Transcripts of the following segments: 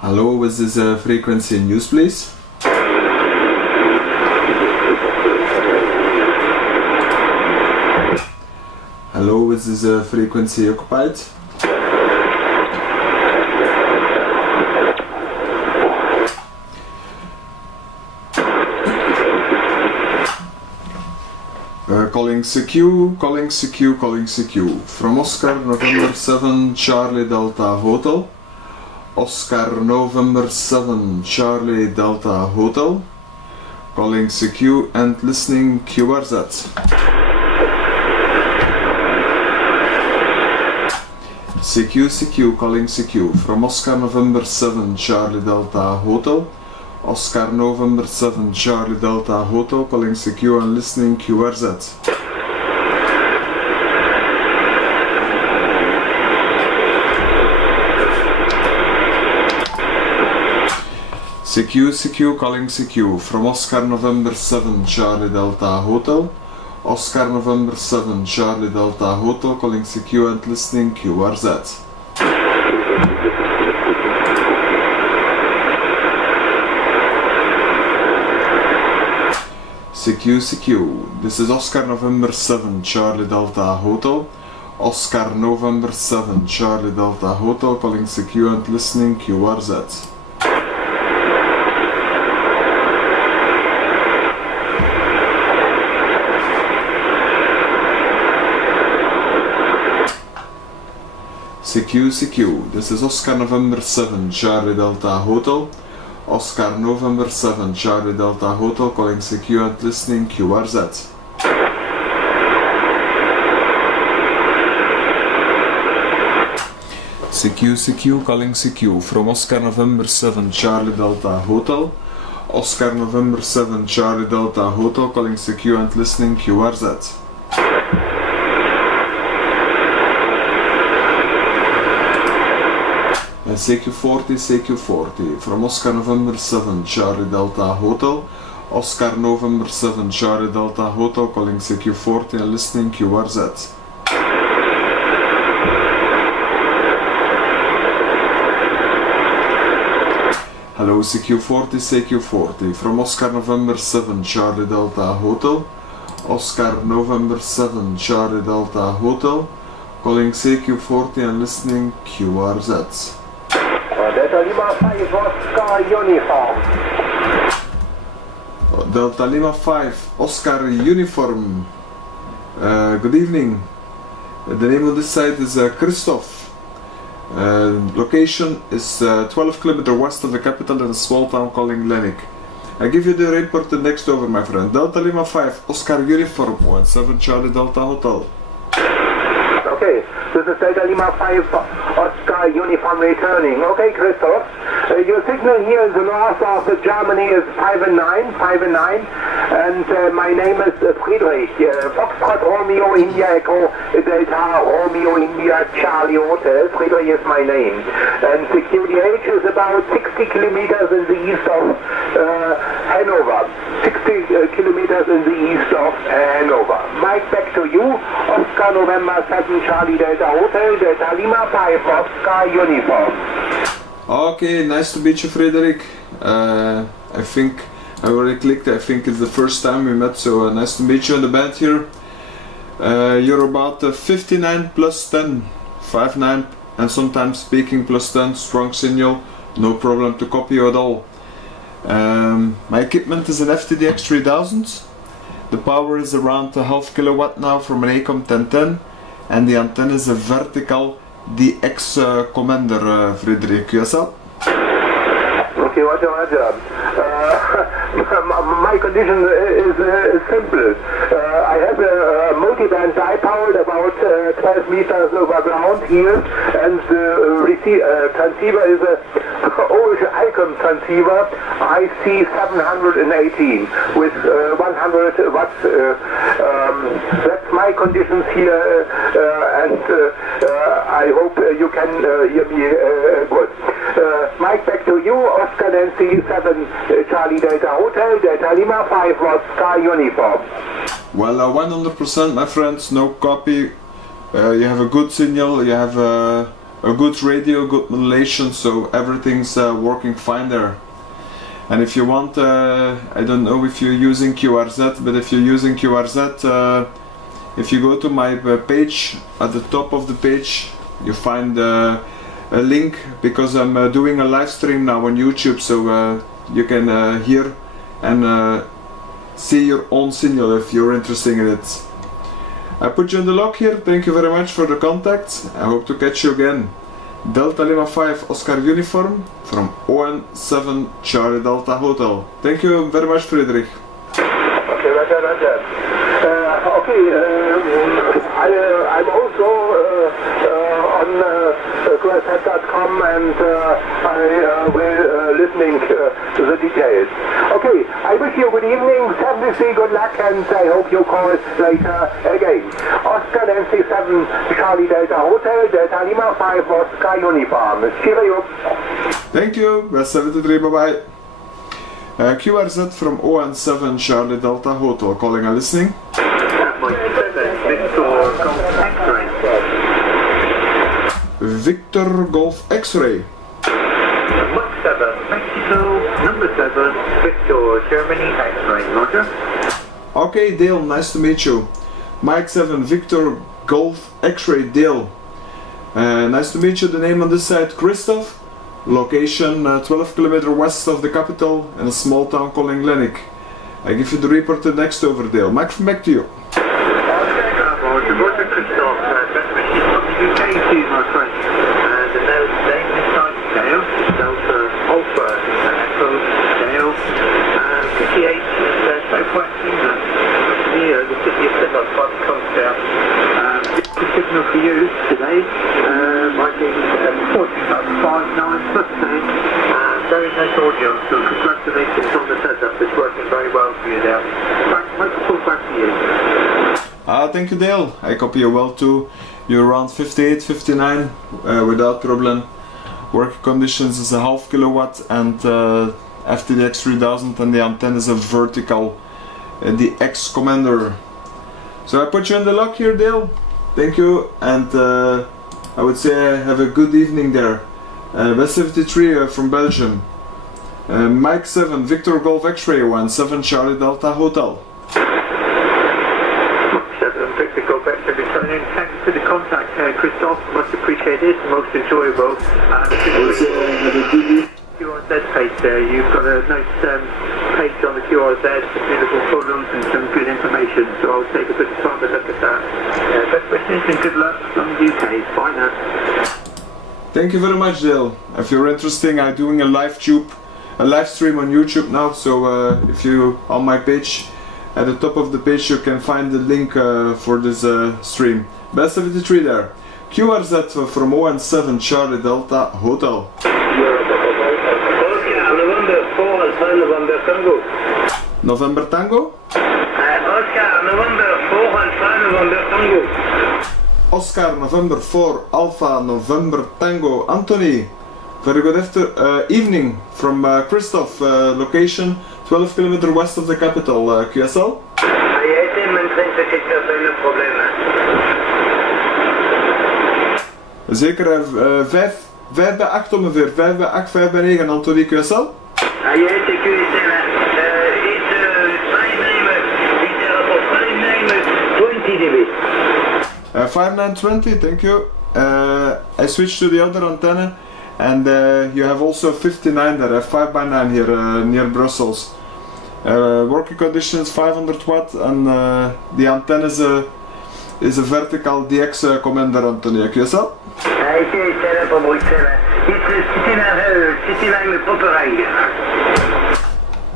Hello, is this frequency in use, please? Hello, is this frequency occupied? Calling CQ, calling CQ, calling CQ. From Oscar, November 7, Charlie Delta Hotel. Oscar, November 7, Charlie Delta Hotel. Calling CQ and listening QRZ. CQ, CQ, calling CQ. From Oscar, November 7, Charlie Delta Hotel. Oscar, November 7, Charlie Delta Hotel, calling CQ and listening QRZ. CQ, CQ, calling CQ. From Oscar, November 7, Charlie Delta Hotel. Oscar, November 7, Charlie Delta Hotel, calling CQ and listening QRZ. CQ, CQ, this is Oscar November 7, Charlie Delta Hotel. Oscar November 7, Charlie Delta Hotel, calling CQ and listening QRZ. CQ, CQ, this is Oscar November 7, Charlie Delta Hotel. Oscar November 7, Charlie Delta Hotel, calling CQ and listening QRZ. CQ, CQ, calling CQ. From Oscar November 7, Charlie Delta Hotel. Oscar November 7, Charlie Delta Hotel, calling CQ and listening QRZ. CQ40, CQ40, from Oscar November 7, Charlie Delta Hotel. Oscar November 7, Charlie Delta Hotel, calling CQ40 and listening QRZ. Hello, CQ40, CQ40, from Oscar November 7, Charlie Delta Hotel. Oscar November 7, Charlie Delta Hotel, calling CQ40 and listening QRZ. Delta Lima 5 Oscar Uniform. Delta Lima 5 Oscar Uniform. Good evening. The name of this site is Christoph. Location is 12 km west of the capital in a small town called Lenik. I give you the report next over, my friend. Delta Lima 5 Oscar Uniform 17 Charlie Delta Hotel. Okay, this is Delta Lima 5 Oscar Uniform returning. Okay, Christoph, your signal here in the north of Germany is 5 and 9, 5 and 9, and my name is Friedrich. Foxtrot Romeo India Echo Delta Romeo India Charlie Hotel. Friedrich is my name. And the QDH is about 60 kilometers in the east of Hanover. 60 kilometers in the east of Hanover. Mike, back to you. Oscar November 7 Charlie Delta Hotel, Delta Lima 5 Oscar Uniform. Okay, nice to meet you, Frederick. I think I already clicked. I think it's the first time we met, so nice to meet you in the band here. You're about 59 plus 10, 59, and sometimes speaking plus 10, strong signal, no problem to copy you at all. My equipment is an FTDX 3000. The power is around a half kilowatt now from an ACOM 1010, and the antenna is a vertical DX Commander, Frederick. Yes, sir? Okay, Roger. My condition is simple. I have a multiband die-powered about 12 meters over ground here, and the transceiver is a old ICOM transceiver IC718 with 100 watts. That's my conditions here, and I hope you can hear me good. Mike, back to you. Oscar Nancy 7 Charlie Delta Hotel, Delta Lima 5 Oscar Uniform. Well, 100% my friends, no copy. You have a good signal, you have a good radio, good modulation, so everything's working fine there. And if you want, I don't know if you're using QRZ, but if you're using QRZ, if you go to my page, at the top of the page you find a link, because I'm doing a live stream now on YouTube, so you can hear and see your own signal if you're interested in it. I put you on the lock here. Thank you very much for the contact. I hope to catch you again. Delta Lima 5 Oscar Uniform from ON7 Charlie Delta Hotel. Thank you very much, Friedrich. Okay, Roger. I'm also on QRZ.com, and I will listening to the details. Okay, I wish you good evening, 73, good luck, and I hope you call later again. Oscar Nancy 7 Charlie Delta Hotel, Delta Lima 5 Oscar Uniform. Cheerio. Thank you, West 73, bye-bye. QRZ from ON7 Charlie Delta Hotel, calling and listening. Victor Golf X-Ray. Mike 7, Mexico, number 7, Victor, Germany, X-Ray, Roger. Okay, Dale, nice to meet you. Mike 7, Victor Golf X-Ray, Dale. Nice to meet you. The name on this side, Christoph. Location 12 km west of the capital in a small town called Glennick. I give you the report to next over, Dale. Mike, back to you. Roger, Christoph, best wishes from the UK to you, my friend. The name this time is Dale, Delta Alpha, Echo, Dale, 58 in southwest England, near the city of Plymouth by the coast there. The signal for you today, I think 14.59 plus today. Very nice audio, so congratulations on the setup. It's working very well for you there. Microphone back to you. Thank you, Dale. I copy you well too. You're around 58, 59 without problem. Working conditions is a half kilowatt, and FTDX 3000, and the antenna is a vertical, the X Commander. So I put you in the lock here, Dale. Thank you, and I would say have a good evening there. West 73 from Belgium. Mike 7, Victor Golf X-Ray 17 Charlie Delta Hotel. Victor Golf X-Ray returning. Thank you for the contact, Christoph. Much appreciated. Most enjoyable. Have a good evening. QRZ page there. You've got a nice page on the QRZ, some beautiful photos and some good information. So I'll take a bit of time to look at that. Best wishes and good luck from the UK. Bye now. Thank you very much, Dale. If you're interested, I'm doing a live stream on YouTube now. So if you on my page, at the top of the page you can find the link for this stream. Best 73 there. QRZ from ON7 Charlie Delta Hotel. November 4 Alpha November Tango. November Tango? Oscar November 4 Alpha November Tango. Oscar November 4 Alpha November Tango. Anthony. Very good evening from Christoph, location 12 km west of the capital, QSL. Zeker 5 bij 8 ongeveer, 5 bij 8, 5 bij 9, Anthony, QSL. QSL. 5920, thank you. I switched to the other antenna, and you have also 59 there, 5 by 9 here near Brussels. Working conditions 500 watt, and the antenna is a vertical DX commander, Anthony, QSL.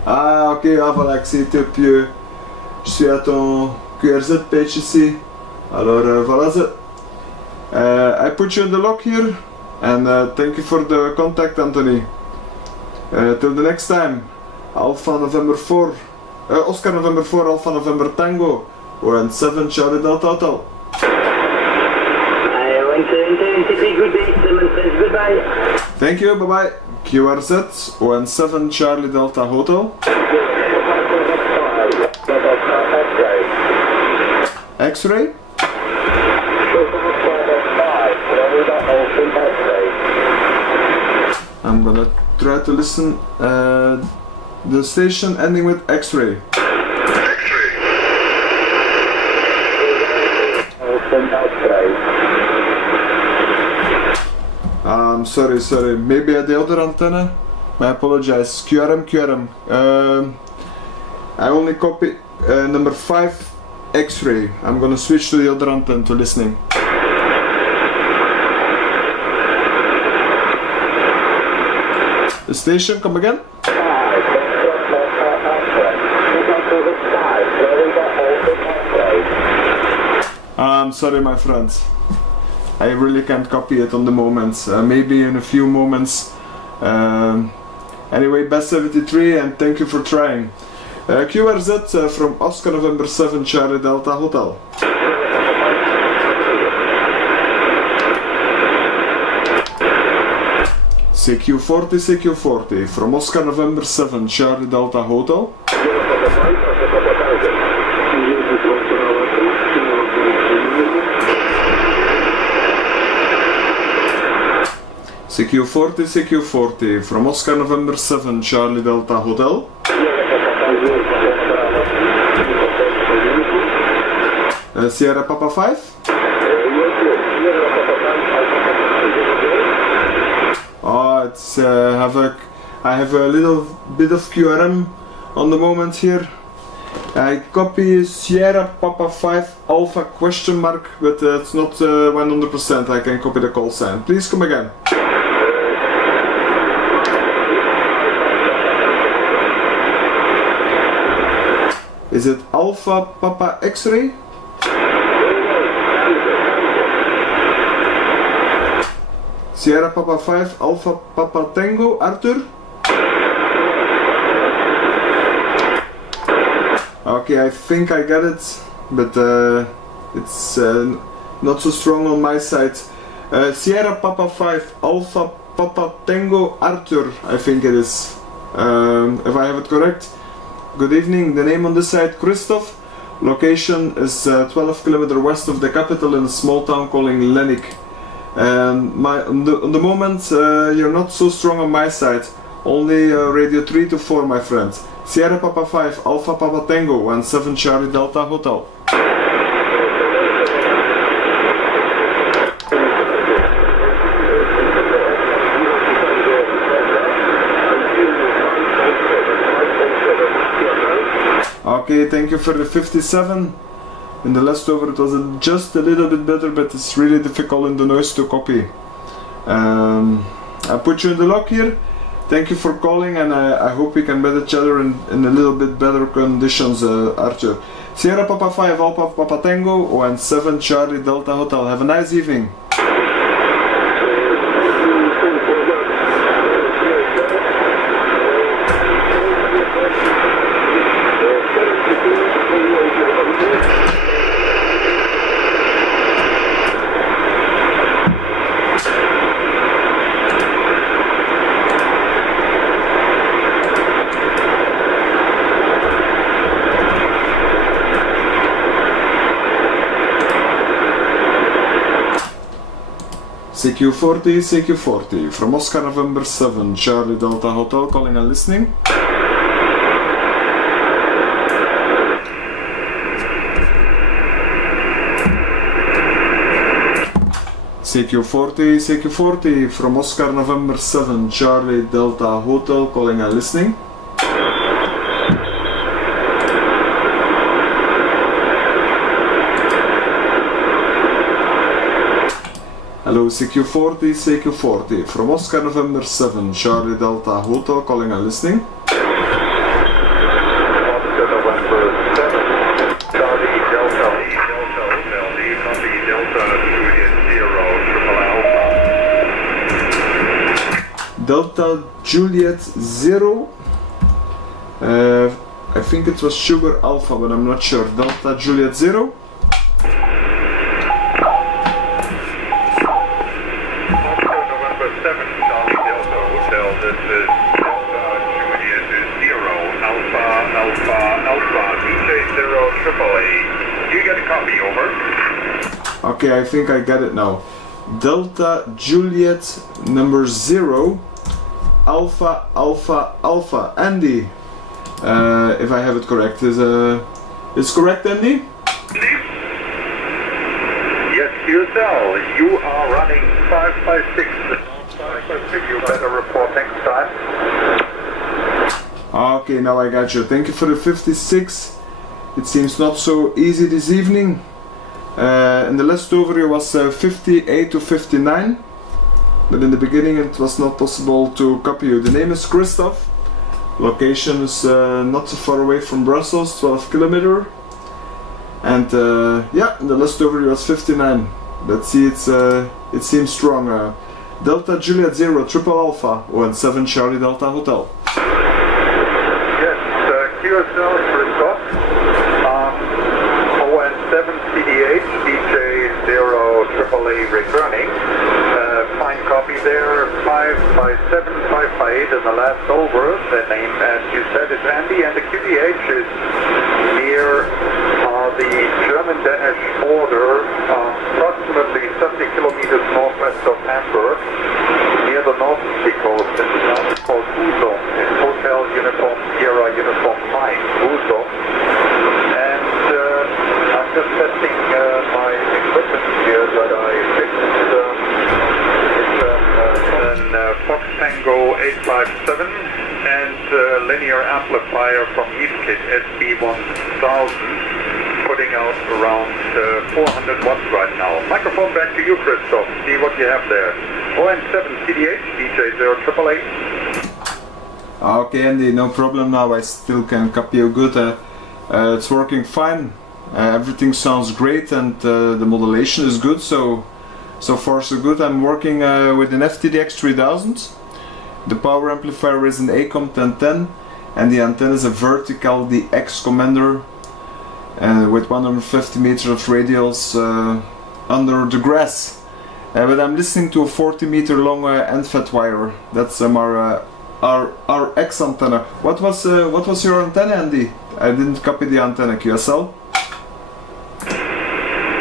Ah ok, ah, voilà, que c'est top. Je suis à ton QRZ page ici. Alors voilà ça. I put you in the lock here, and thank you for the contact, Anthony. Till the next time. Alpha November 4, Oscar November 4, Alpha November Tango, ON7 Charlie Delta Hotel. I want to say good day, someone says goodbye. Thank you, bye bye. QRZ, ON7 Charlie Delta Hotel. X-ray. I'm gonna try to listen. The station ending with X-ray. Sorry. Maybe at the other antenna. I apologize. QRM. I only copy number 5 X-ray. I'm gonna switch to the other antenna to listening. The station, come again. I'm sorry, my friends. I really can't copy it on the moment. Maybe in a few moments. Anyway, best 73 and thank you for trying. QRZ from Oscar November 7 Charlie Delta Hotel. CQ40 from Oscar November 7 Charlie Delta Hotel. CQ40 from Oscar November 7 Charlie Delta Hotel. Sierra Papa 5. It's I have a little bit of QRM on the moment here. I copy Sierra Papa 5 Alpha question mark, but it's not 100%. I can copy the call sign. Please come again. Is it Alpha Papa X-ray? Sierra Papa 5 Alpha Papa Tango Arthur? Okay, I think I got it, but it's not so strong on my side. Sierra Papa 5 Alpha Papa Tango Arthur, I think it is. If I have it correct. Good evening, the name on this side, Christoph. Location is 12 km west of the capital in a small town called Lenik. On the moment, you're not so strong on my side. Only radio 3 to 4, my friend. Sierra Papa 5, Alpha Papa Tango, and 7 Charlie Delta Hotel. Okay, thank you for the 57. In the last over it was just a little bit better, but it's really difficult in the noise to copy. I put you in the lock here. Thank you for calling, and I hope we can meet each other in a little bit better conditions, Arthur. Sierra Papa 5, Alpha Papa Tango, and 7 Charlie Delta Hotel. Have a nice evening. CQ40 from Oscar November 7 Charlie Delta Hotel, calling and listening. CQ40 from Oscar November 7 Charlie Delta Hotel, calling and listening. Hello, CQ40 from Oscar November 7 Charlie Delta Hotel, calling and listening. Oscar November 7 Charlie Delta Hotel, copy Delta Juliet 0 Triple Alpha. Delta Juliet 0. I think it was Sugar Alpha, but I'm not sure. Delta Juliet 0. get a copy, over. Okay, I think I get it now. Delta Juliet number 0 Alpha Alpha Alpha. Andy, if I have it correct, is correct, Andy? Yes, QSL, you are running 556. 556, you better report next time. Okay, now I got you. Thank you for the 56. It seems not so easy this evening. And the last overview was 58 to 59. But in the beginning it was not possible to copy you. The name is Christoph. Location is not so far away from Brussels, 12 kilometer. And yeah, the last overview was 59. Let's see, it seems strong. Delta Juliet 0 Triple Alpha ON7 Charlie Delta Hotel. Yes, QSL Christoph. ON7CDH DJ 0 AAA returning. Fine copy there, 557, 558 in the last over. The name, as you said, is Andy, and the QDH is near the German-Danish border, approximately 70 kilometers northwest of Hamburg, near the North Sea coast in the town called Uso, in Hotel Uniform Sierra Uniform Mike, Uso. And I'm just testing my equipment here that I fixed. It's a Fox Tango 857 and linear amplifier from Heathkit SB1000. Putting out around 400 watts right now. Microphone back to you, Christoph. See what you have there. ON7CDH, DJ 0 AAA. Okay, Andy, no problem now. I still can copy you good. It's working fine. Everything sounds great, and the modulation is good. So far so good. I'm working with an FTDX 3000. The power amplifier is an ACOM 1010, and the antenna is a vertical, the X Commander. With 150 meters of radials under the grass. But I'm listening to a 40 meter long NFET wire. That's our X antenna. What was your antenna, Andy? I didn't copy the antenna. QSL?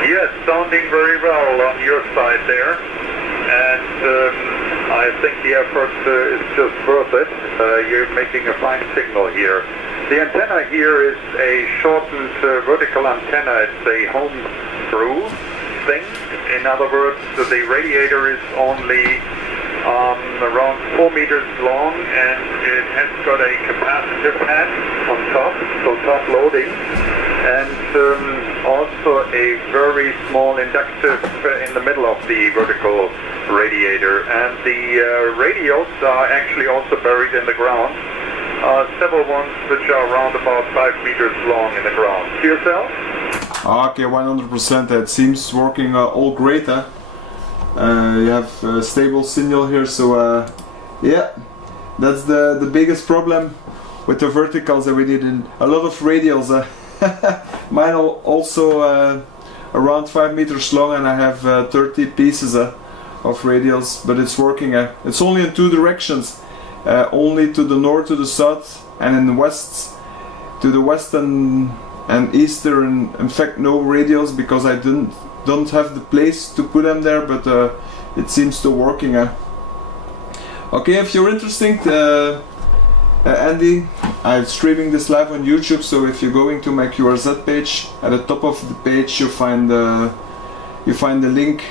Yes, sounding very well on your side there. And I think the effort is just worth it. You're making a fine signal here. The antenna here is a shortened vertical antenna. It's a home-through thing. In other words, the radiator is only around 4 meters long, and it has got a capacitive pad on top, so top loading, and also a very small inductive in the middle of the vertical radiator. And the radios are actually also buried in the ground. Several ones which are around about 5 meters long in the ground. QSL? Okay, 100%. It seems working all great. You have a stable signal here, so yeah, that's the biggest problem with the verticals that we did. A lot of radials. Mine also around 5 meters long, and I have 30 pieces of radials, but it's working. It's only in 2 directions. Only to the north, to the south, and in the west, to the west and eastern. In fact, no radios because I don't have the place to put them there, but it seems to working. Okay, if you're interested, Andy, I'm streaming this live on YouTube. So if you're going to my QRZ page, at the top of the page you find the link,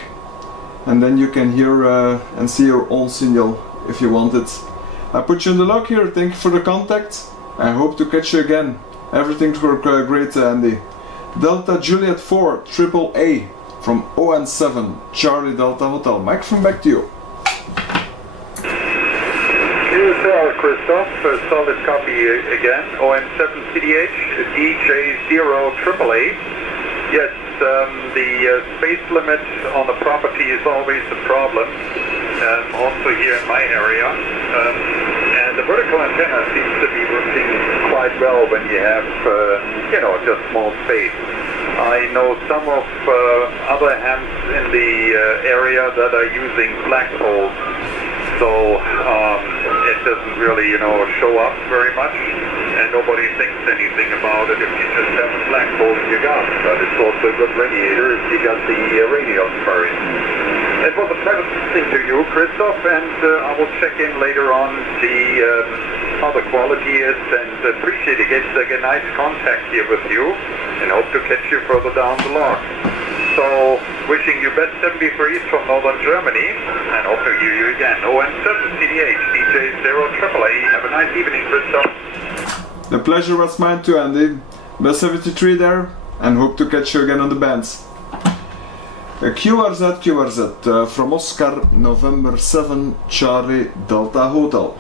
and then you can hear and see your own signal if you want it. I put you in the log here. Thank you for the contact. I hope to catch you again. Everything's worked great, Andy. Delta Juliet 4 AAA from ON7 Charlie Delta Hotel. Microphone back to you. QSL, Christoph. Solid copy again. ON7CDH DJ 0 AAA. Yes, the space limit on the property is always a problem. Also here in my area, and the vertical antenna seems to be working quite well when you have, just small space. I know some of other hams in the area that are using flagpoles, so it doesn't really, show up very much. And nobody thinks anything about it if you just have a black hole in your gas. But it's also a good radiator if you got the radio firing. It was a pleasure listening to you, Christoph, and I will check in later on, see how the quality is, and appreciate it. It's a nice contact here with you, and hope to catch you further down the log. So, wishing you best 73s from Northern Germany, and hope to hear you again. ON7CDH, DJ 0AAA. Have a nice evening, Christoph. The pleasure was mine too, Andy. Best 73 there, and hope to catch you again on the bands. QRZ from Oscar November 7 Charlie Delta Hotel.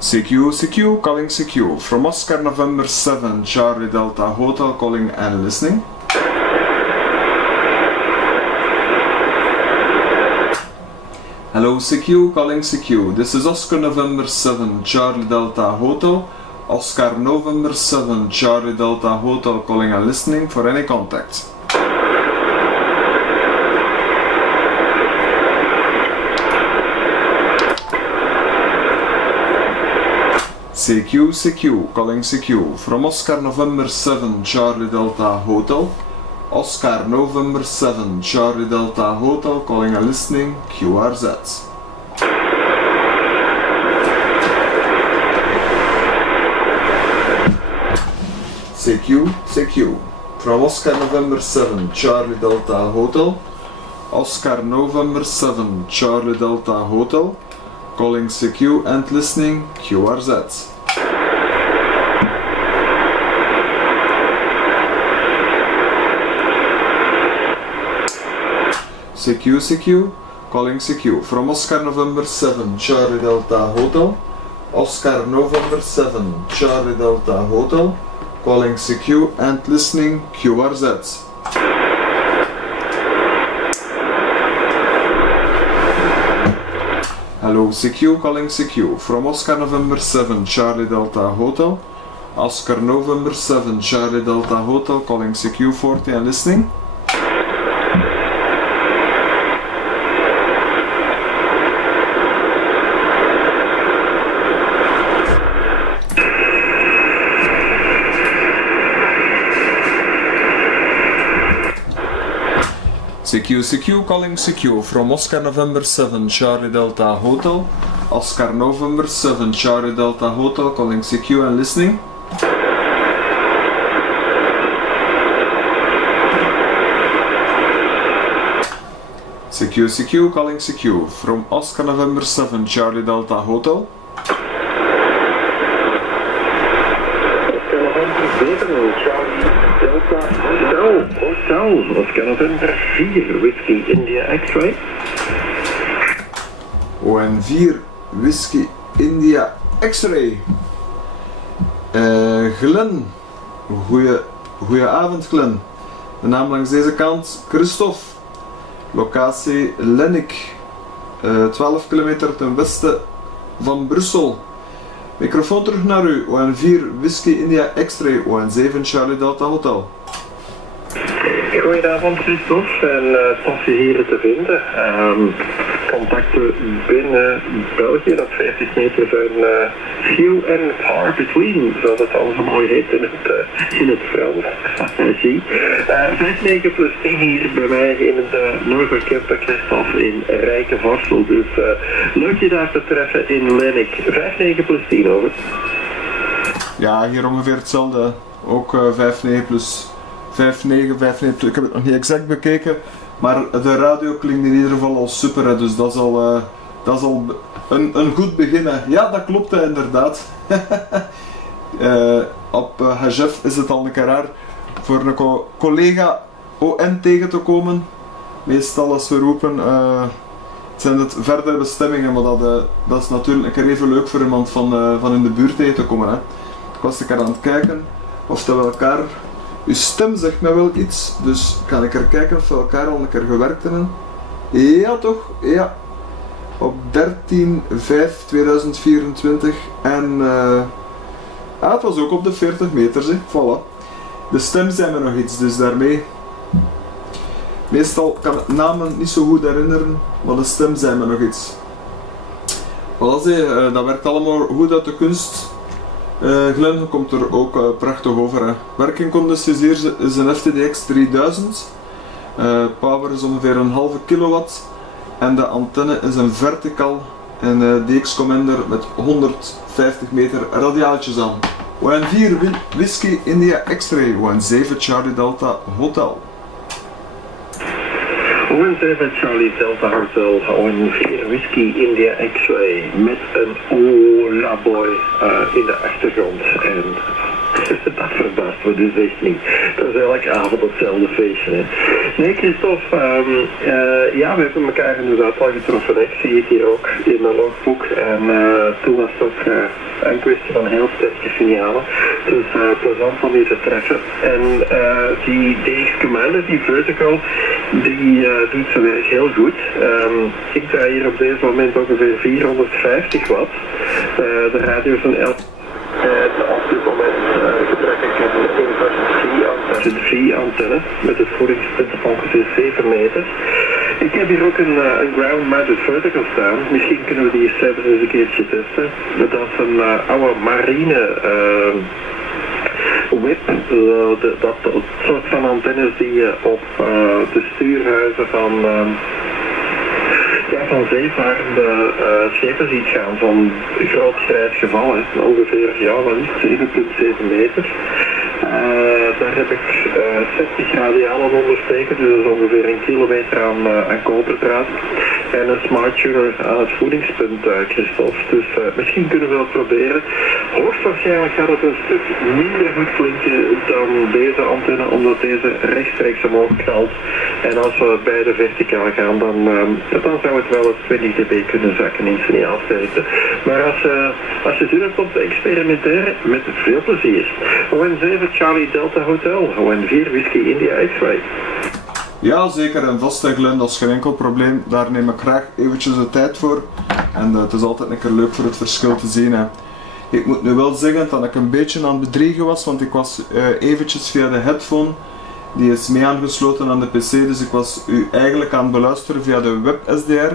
CQ, calling CQ from Oscar November 7 Charlie Delta Hotel, calling and listening. Hello CQ, calling CQ. This is Oscar November 7 Charlie Delta Hotel. Oscar November 7 Charlie Delta Hotel, calling and listening for any contacts. CQ, calling CQ from Oscar November 7 Charlie Delta Hotel. Oscar November 7 Charlie Delta Hotel, calling and listening, QRZ. CQ from Oscar November 7 Charlie Delta Hotel. Oscar November 7 Charlie Delta Hotel, calling CQ and listening, QRZ. CQ, calling CQ from Oscar November 7 Charlie Delta Hotel. Oscar November 7 Charlie Delta Hotel, calling CQ and listening, QRZ. Hello CQ, calling CQ from Oscar November 7 Charlie Delta Hotel. Oscar November 7 Charlie Delta Hotel, calling CQ 40 and listening. CQ, calling CQ from Oscar November 7 Charlie Delta Hotel. Oscar November 7 Charlie Delta Hotel, calling CQ and listening. CQ, calling CQ from Oscar November 7 Charlie Delta Hotel. Oscar November 4 Whiskey India X-Ray. ON4 Whiskey India X-Ray. Glenn, goeie avond Glenn. De naam langs deze kant, Christophe. Locatie Lennik, 12 kilometer ten westen van Brussel. Microfoon terug naar u, ON4 Whiskey India X-Ray, ON7 Charlie Delta Hotel. Goedenavond Christophe, en tof je hier te vinden. Contacten binnen België, dat 50 meter zijn few and far between, zoals het al zo mooi heet in het Frans. Zie. 5-9 plus 10 hier bij mij in de Noorderkempen, Christophe, in Rijkenvorsel. Dus leuk je daar te treffen in Lennik. 5-9 plus 10 over. Ja, hier ongeveer hetzelfde. Ook 5-9 plus 5-9, ik heb het nog niet exact bekeken, maar de radio klinkt in ieder geval al super, hè, dus dat is al een goed begin. Hè. Ja, dat klopt hè, inderdaad. Op Hajef is het al een keer raar voor een collega ON tegen te komen. Meestal als we roepen zijn het verdere bestemmingen, maar dat is natuurlijk een keer even leuk voor iemand van in de buurt tegen te komen. Hè. Ik was een keer aan het kijken of dat we elkaar... Uw stem zegt mij wel iets, dus kan ik er kijken of we elkaar al een keer gewerkt hebben. Ja toch, ja. Op 13/5/2024 en het was ook op de 40 meter, zeg. Voilà. De stem zei me nog iets, dus daarmee. Meestal kan ik namen niet zo goed herinneren, maar de stem zei me nog iets. Voilà, dat werkt allemaal goed uit de kunst. Glenn komt er ook prachtig over. Hè. Werkingcondensateur is een FTDX 3000. Power is ongeveer een halve kilowatt. En de antenne is een vertical en DX Commander met 150 meter radiaaltjes aan. ON4 Whiskey India X-Ray, ON7 Charlie Delta Hotel. ON7 Charlie Delta Hotel, ON4 Whiskey India X-Ray met een Ola-boy in de achtergrond. En dat verbaast me dus echt niet. Dat is elke avond hetzelfde feestje. Hè. Nee, Christophe, ja, we hebben elkaar inderdaad al getroffen. Ik zie het hier ook in mijn logboek. En toen was het ook een kwestie van heel sterke signalen. Dus plezant om je te treffen. En die DX Commander, die vertical, die doet zijn werk heel goed. Ik draai hier op deze moment ongeveer 450 watt. De radio is een L. Op dit moment gebruik ik een 3-antenne met een voedingspunt van ongeveer 7 meter. Ik heb hier ook een ground-mounted vertical staan. Misschien kunnen we die eens een keertje testen. Dat is een oude marine whip. Dat soort van antennes die je op de stuurhuizen van zeevarende schepen ziet gaan. Zo'n groot grijs geval is ongeveer, ja, wat is het, 7,7 meter. Daar heb ik 60 radialen ondersteken, dus dat is ongeveer 1 kilometer aan koperdraad. En een smart tuner aan het voedingspunt, Christophe. Dus misschien kunnen we dat proberen. Hoogstwaarschijnlijk gaat het een stuk minder goed klinken dan deze antenne, omdat deze rechtstreeks omhoog knalt. En als we beide verticaal gaan, dan zou het wel eens 20 dB kunnen zakken in signaalsterkte. Maar als je zin hebt om te experimenteren, met veel plezier. ON7 Charlie Delta Hotel, ON4 Whiskey India X-Ray. Ja, zeker en vast, Glenn, dat is geen enkel probleem. Daar neem ik graag eventjes de tijd voor. En het is altijd een keer leuk voor het verschil te zien. Hè. Ik moet nu wel zeggen dat ik een beetje aan het bedriegen was, want ik was eventjes via de headphone, die is mee aangesloten aan de PC, dus ik was u eigenlijk aan het beluisteren via de web SDR.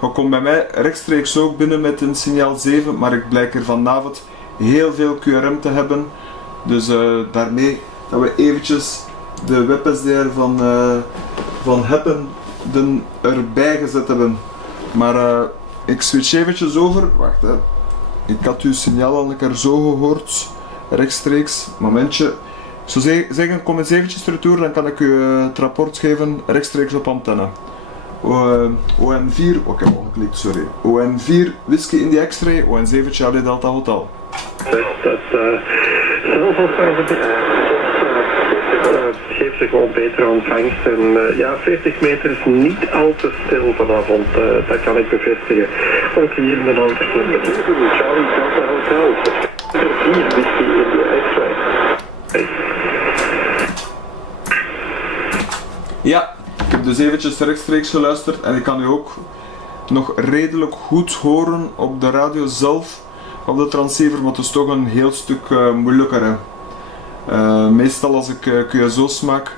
Dat komt bij mij rechtstreeks ook binnen met een signaal 7, maar ik blijk er vanavond heel veel QRM te hebben. Dus daarmee dat we eventjes de web SDR van Happen erbij gezet hebben. Maar ik switch eventjes over. Wacht, hè. Ik had uw signaal al een keer zo gehoord, rechtstreeks. Momentje. Ik zou zeggen, kom eens eventjes retour, dan kan ik u het rapport geven rechtstreeks op antenne. ON4, oké, ongeklikt, sorry. ON4 Whiskey India X-Ray, ON7 Charlie Delta Hotel. Geeft ze gewoon betere ontvangst. En ja, 40 meter is niet al te stil vanavond, dat kan ik bevestigen. Ook hier in de auto. Charlie Delta Hotel. 4 Whiskey India X-Ray. Ja, ik heb dus eventjes rechtstreeks geluisterd en ik kan u ook nog redelijk goed horen op de radio zelf, op de transceiver, maar het is toch een heel stuk moeilijker. Hè. Meestal als ik QSO's maak,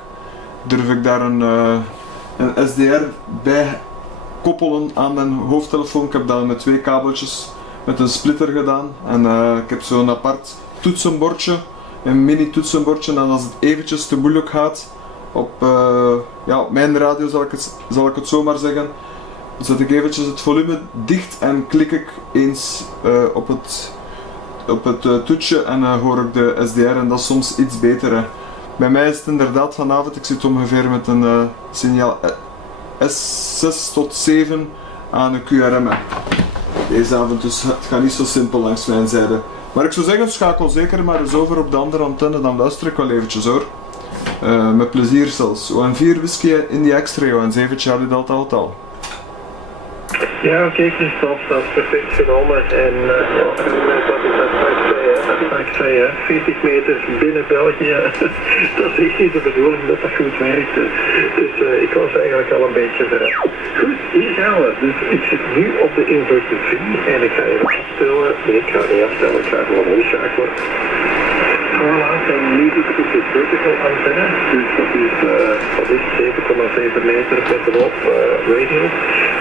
durf ik daar een SDR bij koppelen aan mijn hoofdtelefoon. Ik heb dat met 2 kabeltjes met een splitter gedaan en ik heb zo'n apart toetsenbordje, een mini toetsenbordje, en als het eventjes te moeilijk gaat op mijn radio, zal ik het zo maar zeggen, zet ik eventjes het volume dicht en klik ik eens op het toetsje en hoor ik de SDR, en dat is soms iets beter. Hè. Bij mij is het inderdaad vanavond, ik zit ongeveer met een signaal S6 tot 7 aan de QRM. Hè. Deze avond, dus het gaat niet zo simpel langs mijn zijde. Maar ik zou zeggen, schakel zeker maar eens over op de andere antenne, dan luister ik wel eventjes hoor. Met plezier zelfs. ON4 Whiskey India X-Ray, ON7 Charlie Delta Hotel. Ja, oké, Christophe, dat is perfect genomen. En wat ik dat straks zei, 40 meter binnen België, dat is echt niet de bedoeling dat dat goed werkt. Dus ik was eigenlijk al een beetje verrast. Goed, hier gaan we. Dus ik zit nu op de inverter 3 en ik ga even afstellen. Nee, ik ga niet afstellen, ik ga gewoon omschakelen. Voilà, zijn medium vertical antenne. Dus dat is 7,7 meter verderop radio.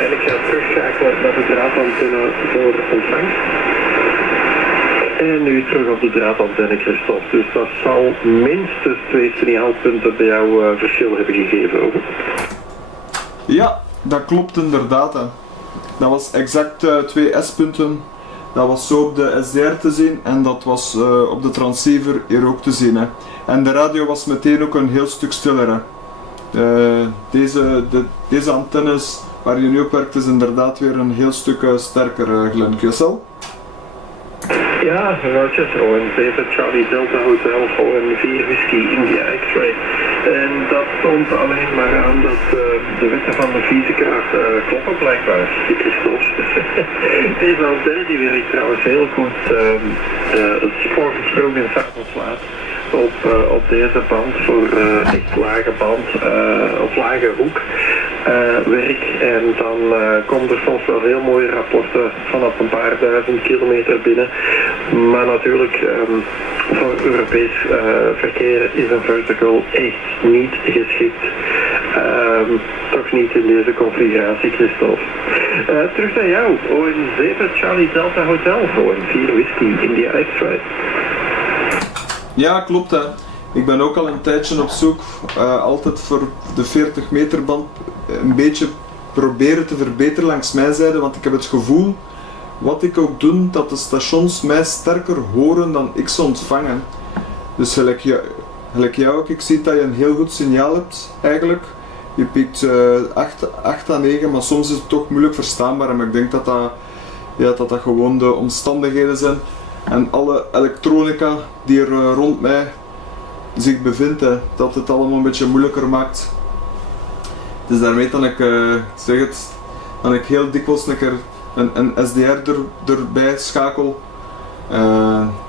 En ik ga terugschakelen naar de draadantenne voor ontvangst. En nu terug op de draadantenne, Christophe. Dus dat zal minstens 2 signaalpunten bij jou verschil hebben gegeven. Over. Ja, dat klopt inderdaad. Hè. Dat was exact 2 S-punten. Dat was zo op de SDR te zien en dat was op de transceiver hier ook te zien. Hè. En de radio was meteen ook een heel stuk stiller. Hè. Deze antennes waar je nu op werkt is inderdaad weer een heel stuk sterker, Glenn QSL. Ja, Roger, ON7 Charlie Delta Hotel, ON4 Whisky India X-Ray. En dat toont alleen maar aan dat de wetten van de fysica kloppen blijkbaar. Deze antenne die werkt trouwens heel goed. Het is voorgesproken in zakkenslaat op deze band voor echt lage band of lage hoek werk. En dan komt er soms wel heel mooie rapporten vanaf een paar duizend kilometer binnen. Maar natuurlijk voor Europees verkeer is een vertical echt niet geschikt. Toch niet in deze configuratie, Christophe. Terug naar jou, ON7 Charlie Delta Hotel, ON4 Whisky India X-Ray. Ja, klopt hè. Ik ben ook al een tijdje op zoek, altijd voor de 40 meter band, een beetje proberen te verbeteren langs mijn zijde, want ik heb het gevoel, wat ik ook doe, dat de stations mij sterker horen dan ik ze ontvangen. Dus gelijk jou ook, ik zie dat je een heel goed signaal hebt eigenlijk. Je piekt 8 à 9, maar soms is het toch moeilijk verstaanbaar, maar ik denk dat dat gewoon de omstandigheden zijn. En alle elektronica die er rond mij zich bevindt, dat het allemaal een beetje moeilijker maakt. Dus daarmee dat ik, dat ik heel dikwijls een keer een SDR erbij schakel.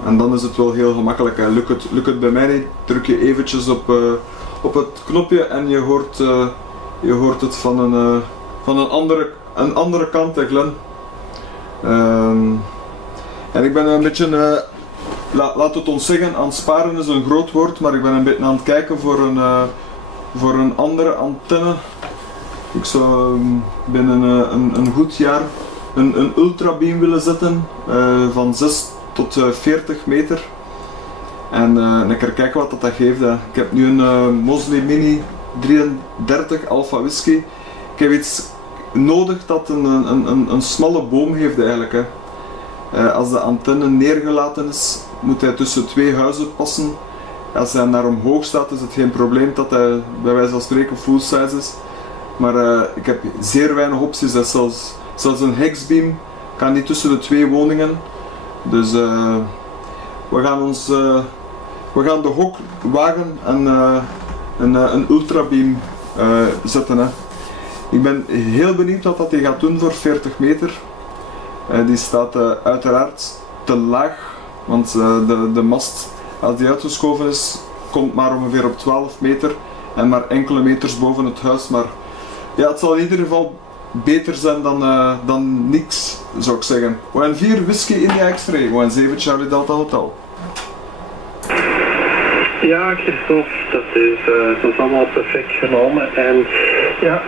En dan is het wel heel gemakkelijk. Lukt het bij mij niet, druk je eventjes op het knopje en je hoort het van een andere kant, Glenn. En ik ben een beetje, laat het ons zeggen, aan het sparen is een groot woord, maar ik ben een beetje aan het kijken voor een andere antenne. Ik zou binnen een goed jaar een ultrabeam willen zetten van 6 tot 40 meter. En een keer kijken wat dat geeft. Ik heb nu een Mosley Mini 33 Alpha Whisky. Ik heb iets nodig dat een smalle boom heeft eigenlijk. Als de antenne neergelaten is, moet hij tussen 2 huizen passen. Als hij naar omhoog staat, is het geen probleem dat hij bij wijze van spreken full size is. Maar ik heb zeer weinig opties. Zelfs een hexbeam kan niet tussen de 2 woningen. Dus we gaan de hok wagen en een ultrabeam zetten. Hè. Ik ben heel benieuwd wat hij gaat doen voor 40 meter. Die staat uiteraard te laag, want de mast, als die uitgeschoven is, komt maar ongeveer op 12 meter en maar enkele meters boven het huis. Maar ja, het zal in ieder geval beter zijn dan niks, zou ik zeggen. ON4 Whisky India X-Ray, ON7 Charlie Delta Hotel. Ja, Christophe, dat is allemaal perfect genomen. En ja,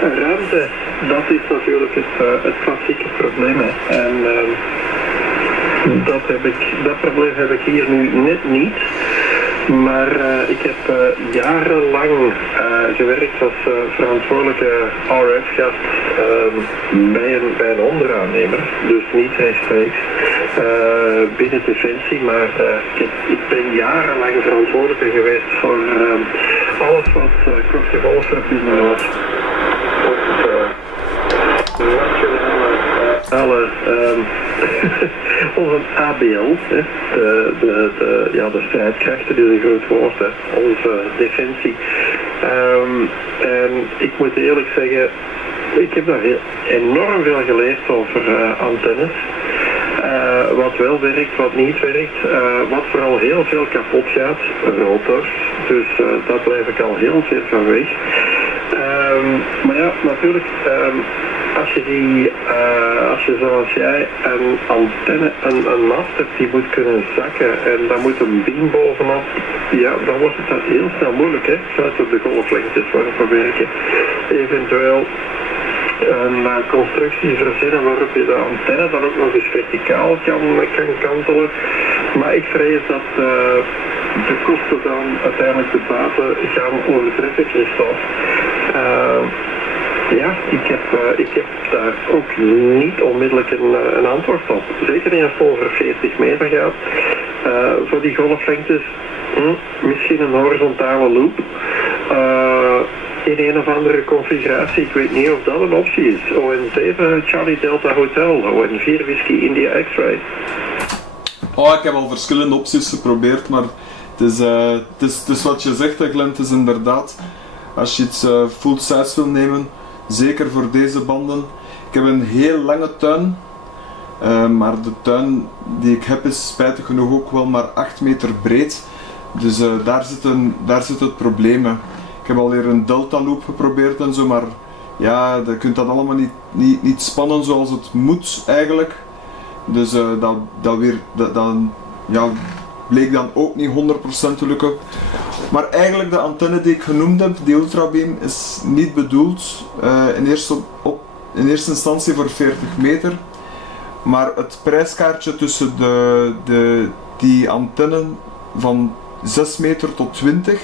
ruimte, dat is natuurlijk het klassieke probleem. En dat probleem heb ik hier nu net niet. Maar ik heb jarenlang gewerkt als verantwoordelijke RF-gast bij een onderaannemer. Dus niet rechtstreeks binnen Defensie, maar ik ben jarenlang verantwoordelijke geweest voor alles wat korte-golfverbindingen was. Onze ABL, de strijdkrachten, die is een groot woord, onze defensie. En ik moet eerlijk zeggen, ik heb daar enorm veel geleerd over antennes. Wat wel werkt, wat niet werkt, wat vooral heel veel kapot gaat, rotors. Dus daar blijf ik al heel ver van weg. Maar ja, natuurlijk, als je zoals jij een antenne, een mast hebt die moet kunnen zakken en dan moet een beam bovenop, ja, dan wordt het dan heel snel moeilijk, hè. Zoals op de golflengtes waarop we werken. Eventueel een constructie verzinnen waarop je de antenne dan ook nog eens verticaal kan kantelen. Maar ik vrees dat de kosten dan uiteindelijk de baten gaan overtreffen, Christophe. Ja, ik heb daar ook niet onmiddellijk een antwoord op. Zeker niet als het over 40 meter gaat. Voor die golflengtes, misschien een horizontale loop. In een of andere configuratie, ik weet niet of dat een optie is. ON7 Charlie Delta Hotel, ON4 Whiskey India X-Ray. Oh, ik heb al verschillende opties geprobeerd, maar het is wat je zegt, Glenn. Het is inderdaad, als je iets full size wil nemen, zeker voor deze banden. Ik heb een heel lange tuin, maar de tuin die ik heb is spijtig genoeg ook wel maar 8 meter breed. Dus daar zit het probleem. Ik heb alweer een delta loop geprobeerd en zo, maar ja, je kunt dat allemaal niet spannen zoals het moet eigenlijk. Dus dat bleek dan ook niet 100% te lukken. Maar eigenlijk de antenne die ik genoemd heb, die ultrabeam, is niet bedoeld in eerste instantie voor 40 meter. Maar het prijskaartje tussen die antenne van 6 meter tot 20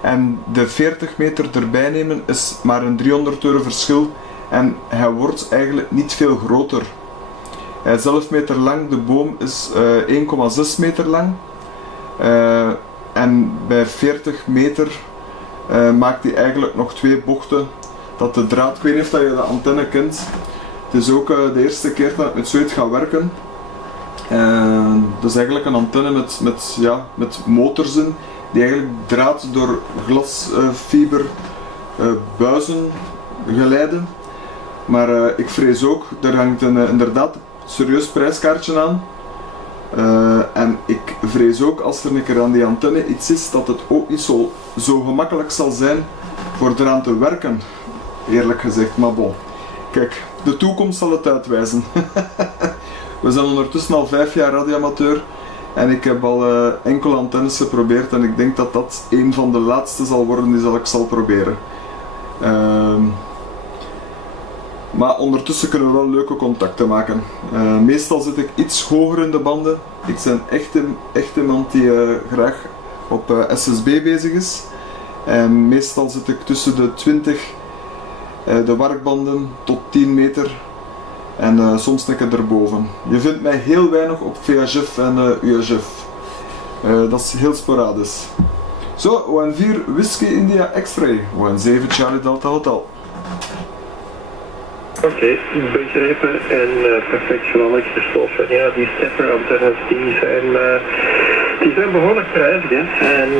en de 40 meter erbij nemen is maar een €300 verschil. En hij wordt eigenlijk niet veel groter. Hij is 11 meter lang, de boom is 1,6 meter lang. En bij 40 meter maakt hij eigenlijk nog 2 bochten. Dat de draad, ik weet niet of je de antenne kent. Het is ook de eerste keer dat ik met zoiets ga werken. Dat is eigenlijk een antenne met motors in, die eigenlijk draad door glasfiber buizen geleiden. Maar ik vrees ook, er hangt inderdaad een serieus prijskaartje aan. En ik vrees ook, als er een keer aan die antenne iets is, dat het ook niet zo gemakkelijk zal zijn voor eraan te werken. Eerlijk gezegd, maar bon. Kijk, de toekomst zal het uitwijzen. We zijn ondertussen al 5 jaar radioamateur en ik heb al enkele antennes geprobeerd en ik denk dat dat een van de laatste zal worden die ik zal proberen. Maar ondertussen kunnen we wel leuke contacten maken. Meestal zit ik iets hoger in de banden. Ik ben echt iemand die graag op SSB bezig is. En meestal zit ik tussen de 20 de warkbanden tot 10 meter. En soms een keer erboven. Je vindt mij heel weinig op VHF en UHF. Dat is heel sporadisch. Zo, ON4 Whiskey India X-Ray. ON7 Charlie Delta Hotel. Oké, begrepen en perfect veranderd, Christophe. En ja, die stepperantennes die zijn behoorlijk prijzig, hè. En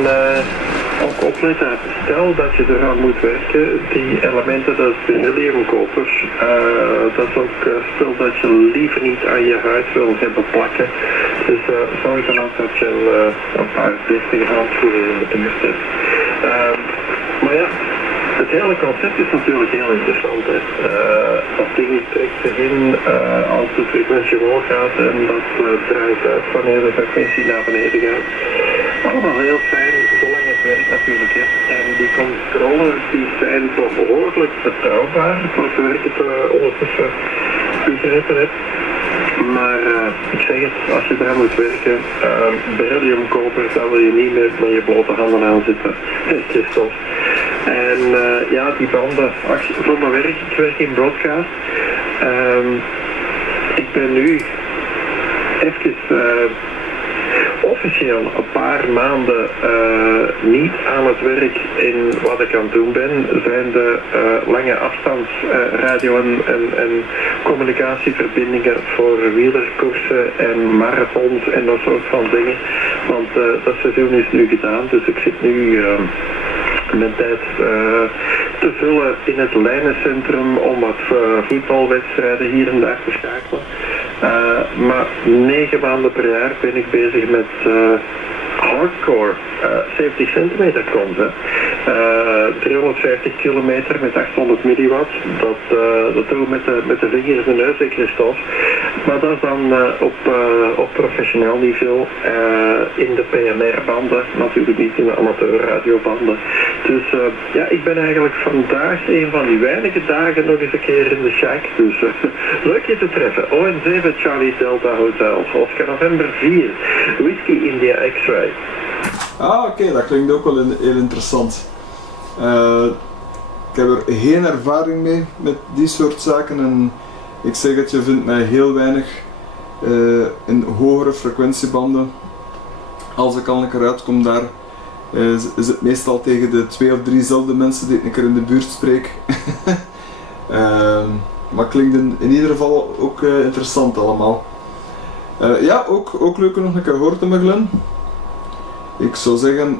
ook opletten, stel dat je eraan moet werken, die elementen, dat is berylliumkopers. Dat is ook spul dat je liever niet aan je huid wil hebben plakken. Dus zorg dan ook dat je een paar deftige handschoenen in de buurt hebt. Maar ja, het hele concept is natuurlijk heel interessant. Dat ding trekt zich in als de frequentie omhoog gaat en dat draait uit wanneer de frequentie naar beneden gaat. Allemaal heel fijn, zolang het werkt natuurlijk. En die controles die zijn toch behoorlijk betrouwbaar, voor zover ik het ondertussen begrepen heb. Maar ik zeg het, als je eraan moet werken, berylliumkoper, dan wil je niet met je blote handen aan zitten. Christophe. En ja, die banden, voor mijn werk, ik werk in broadcast. Ik ben nu even officieel een paar maanden niet aan het werk in wat ik aan het doen ben. Zijn de lange afstands radio en communicatieverbindingen voor wielerkoersen en marathons en dat soort van dingen. Want dat seizoen is nu gedaan, dus ik zit nu mijn tijd te vullen in het lijnencentrum om wat voetbalwedstrijden hier en daar te schakelen. Maar 9 maanden per jaar ben ik bezig met hardcore 70 centimeter content. 350 kilometer met 800 milliwatt. Dat doen we met de vinger in de neus, Christophe. Maar dat is dan op professioneel niveau in de PMR-banden, natuurlijk niet in de amateurradiobanden. Dus ja, ik ben eigenlijk vandaag een van die weinige dagen nog eens een keer in de shack. Dus leuk je te treffen. ON7 Charlie Delta Hotel, Oscar November 4, Whiskey India X-Ray. Ah, oké, dat klinkt ook wel heel interessant. Ik heb er geen ervaring mee met die soort zaken en ik zeg het, je vindt mij heel weinig in hogere frequentiebanden. Als ik al een keer uitkom daar, is het meestal tegen de 2 of 3zelfde mensen die ik een keer in de buurt spreek. Maar klinkt in ieder geval ook interessant allemaal. Ja, ook leuk nog een keer gehoord te Glen. Ik zou zeggen,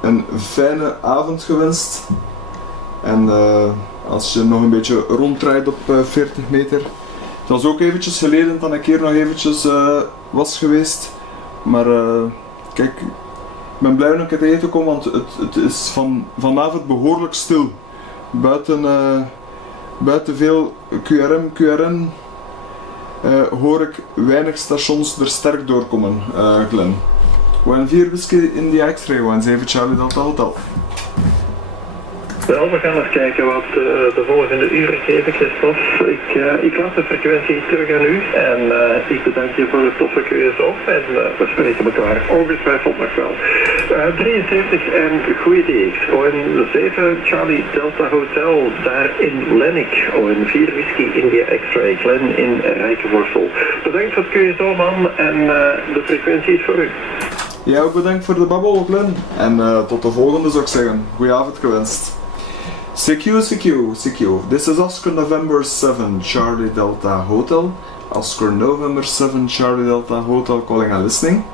een fijne avond gewenst. En als je nog een beetje rondrijdt op 40 meter. Het was ook eventjes geleden dat ik hier nog eventjes was geweest. Maar kijk, ik ben blij nog tegen te komen, want het is vanavond behoorlijk stil. Buiten veel QRM hoor ik weinig stations er sterk doorkomen, Glen. ON4 Whiskey India X-Ray, ON7 Charlie Delta Hotel. Wel, we gaan eens kijken wat de volgende uren geven, Christophe. Ik laat de frequentie terug aan u en ik bedank je voor de toffe keuze op en we spreken elkaar ongetwijfeld nog wel. 73 en goeie DX, ON7 Charlie Delta Hotel, daar in Lennik, ON4 Whiskey India X-Ray, Glen in Rijkenvorsel. Bedankt voor het keuze, man, en de frequentie is voor u. Jij ook bedankt voor de babbel, Glen. En tot de volgende zou ik zeggen. Goedenavond gewenst. CQ. This is Oscar November 7 Charlie Delta Hotel. Oscar November 7 Charlie Delta Hotel calling and listening.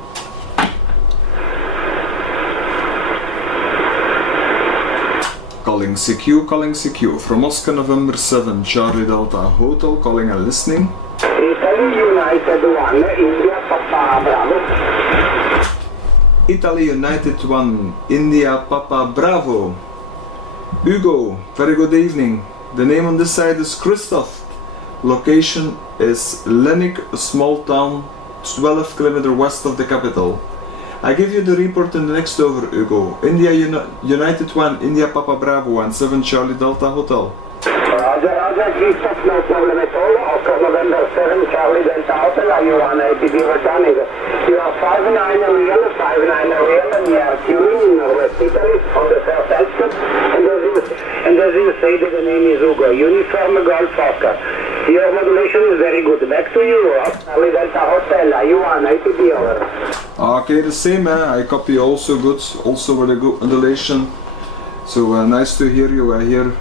Calling CQ. From Oscar November 7 Charlie Delta Hotel calling and listening. Italy United 1 India Papa Bravo. Italy United 1 India Papa Bravo. Hugo, very good evening. The name on this side is Christoph. Location is Lennik, a small town 12 km west of the capital. I give you the report in the next over, Hugo. India United 1 India Papa Bravo and 7 Charlie Delta Hotel. Roger, Christoph, no problem at all. Oscar November 7 Charlie Delta Hotel, are you 180 returning? You are 59 real, and you are queuing in West Italy on the first exit, and as you say, the name is Hugo, Uniform Golf Oscar. Your modulation is very good. Back to you, Charlie Delta Hotel, are you 180 over? Okay, the same, I copy also good, also with a good modulation. So nice to hear you here.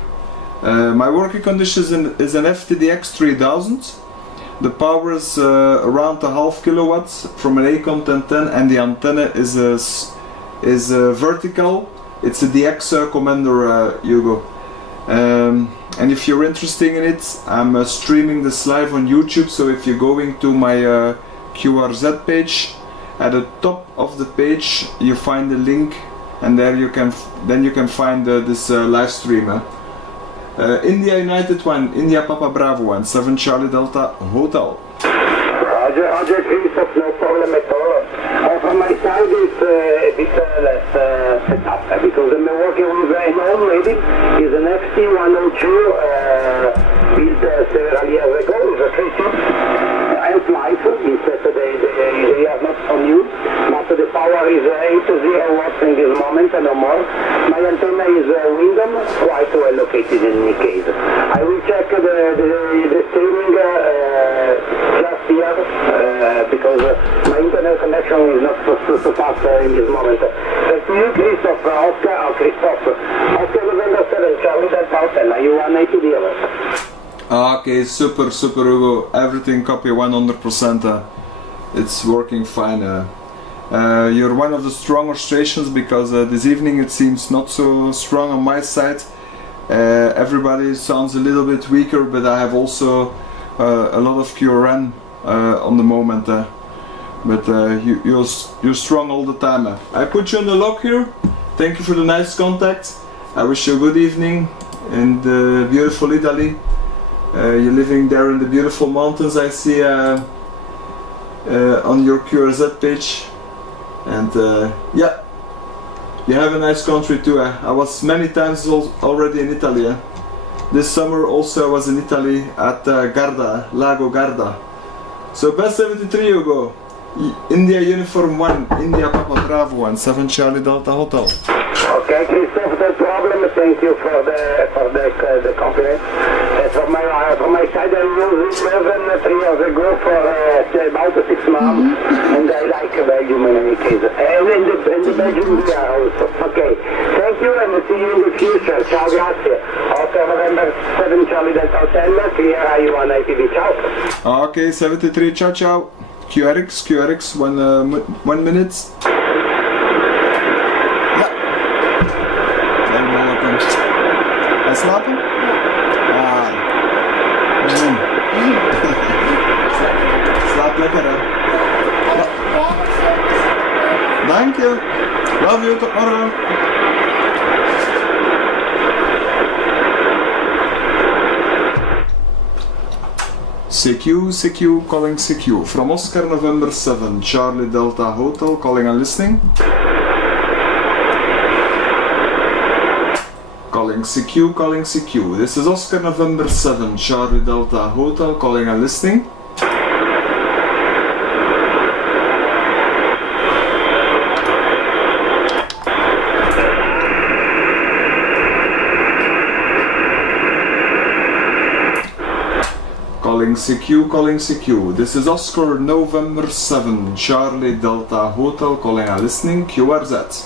My working condition is an FTDX 3000. The power is around a half kilowatts from an ACOM 1010, and the antenna is vertical. It's a DX Commander, Hugo. And if you're interested in it, I'm streaming this live on YouTube. So if you're going to my QRZ page, at the top of the page you find the link, and there you can find this live stream. India United 1, India Papa Bravo 1, 7 Charlie Delta Hotel. Roger, Christoph, no problem at all. From my side it's a bit less set up because I'm working with an old lady. It's an FT102 built several years ago. It's a Christoph. I applied for it. They are not so new, but the power is 80 watts in this moment and no more. My antenna is Windom, quite well located in any case. I will check the streaming just here because my internet connection is not so fast in this moment. Thank you, Christoph, Oscar November 7, Charlie Delta Hotel, are you 180 hours? Okay, super Hugo, everything copy 100%, it's working fine. You're one of the stronger stations because this evening it seems not so strong on my side. Everybody sounds a little bit weaker, but I have also a lot of QRN on the moment. But you're strong all the time. I put you on the lock here thank you for the nice contact. I wish you a good evening in the beautiful Italy. You're living there in the beautiful mountains, I see on your QRZ page. And yeah, you have a nice country too. I was many times already in Italy. This summer also I was in Italy at Garda, Lago Garda. So best 73 you go. India Uniform 1, India Papa Bravo and 7 Charlie Delta Hotel. Okay, Christoph, no problem. Thank you for the compliment. From my side, I used it 3 years ago for about 6 months, and I like Belgium in any case. And in the Belgium we are also. Okay, thank you, and see you in the future. Ciao, grazie. Okay, November 7 Charlie Delta Hotel, clear IU1 IPV. Ciao. Okay, 73, ciao ciao. QRX, 1 minute. Ja. Helemaal komt. Ga je slapen? Ah. Slaap lekker hè. Ja. Dank je. Love you, tot morgen. CQ, calling CQ. From Oscar November 7, Charlie Delta Hotel, calling and listening. Calling CQ. This is Oscar November 7, Charlie Delta Hotel, calling and listening. Calling CQ. This is Oscar November 7, Charlie Delta Hotel, calling and listening. QRZ.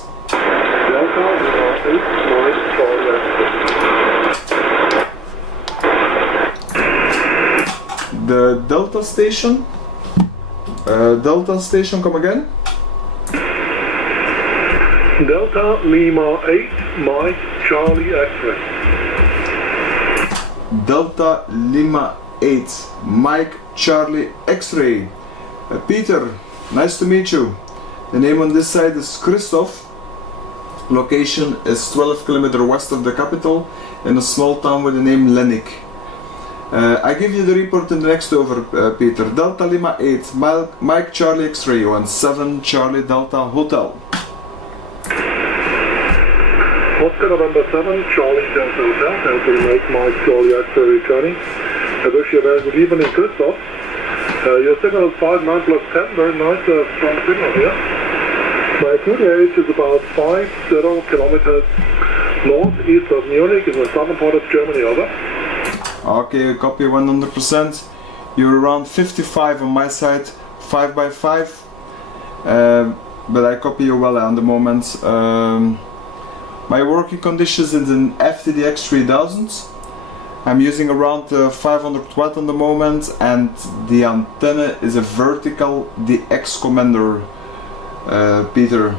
The Delta station. Come again. Delta Lima 8, Mike Charlie X-ray. Delta Lima 8, Mike Charlie X-ray. Peter, nice to meet you. The name on this side is Christoph. Location is 12 km west of the capital in a small town with the name Lenik. I give you the report in the next over, Peter. Delta Lima 8, Mike Charlie X-ray on 7 Charlie Delta Hotel. Oscar November 7, Charlie Delta Hotel, Delta Mike Charlie X-ray returning. I wish you a very good evening, Christoph. Your signal is 59 plus 10, very nice, strong signal here. My QDH is about 50 kilometers northeast of Munich in the southern part of Germany, over. Okay, copy 100%. You're around 55 on my side, 5x5. But I copy you well at the moment. My working conditions is in FTDX 3000. I'm using around 500 watt on the moment, and the antenna is a vertical DX Commander, Peter.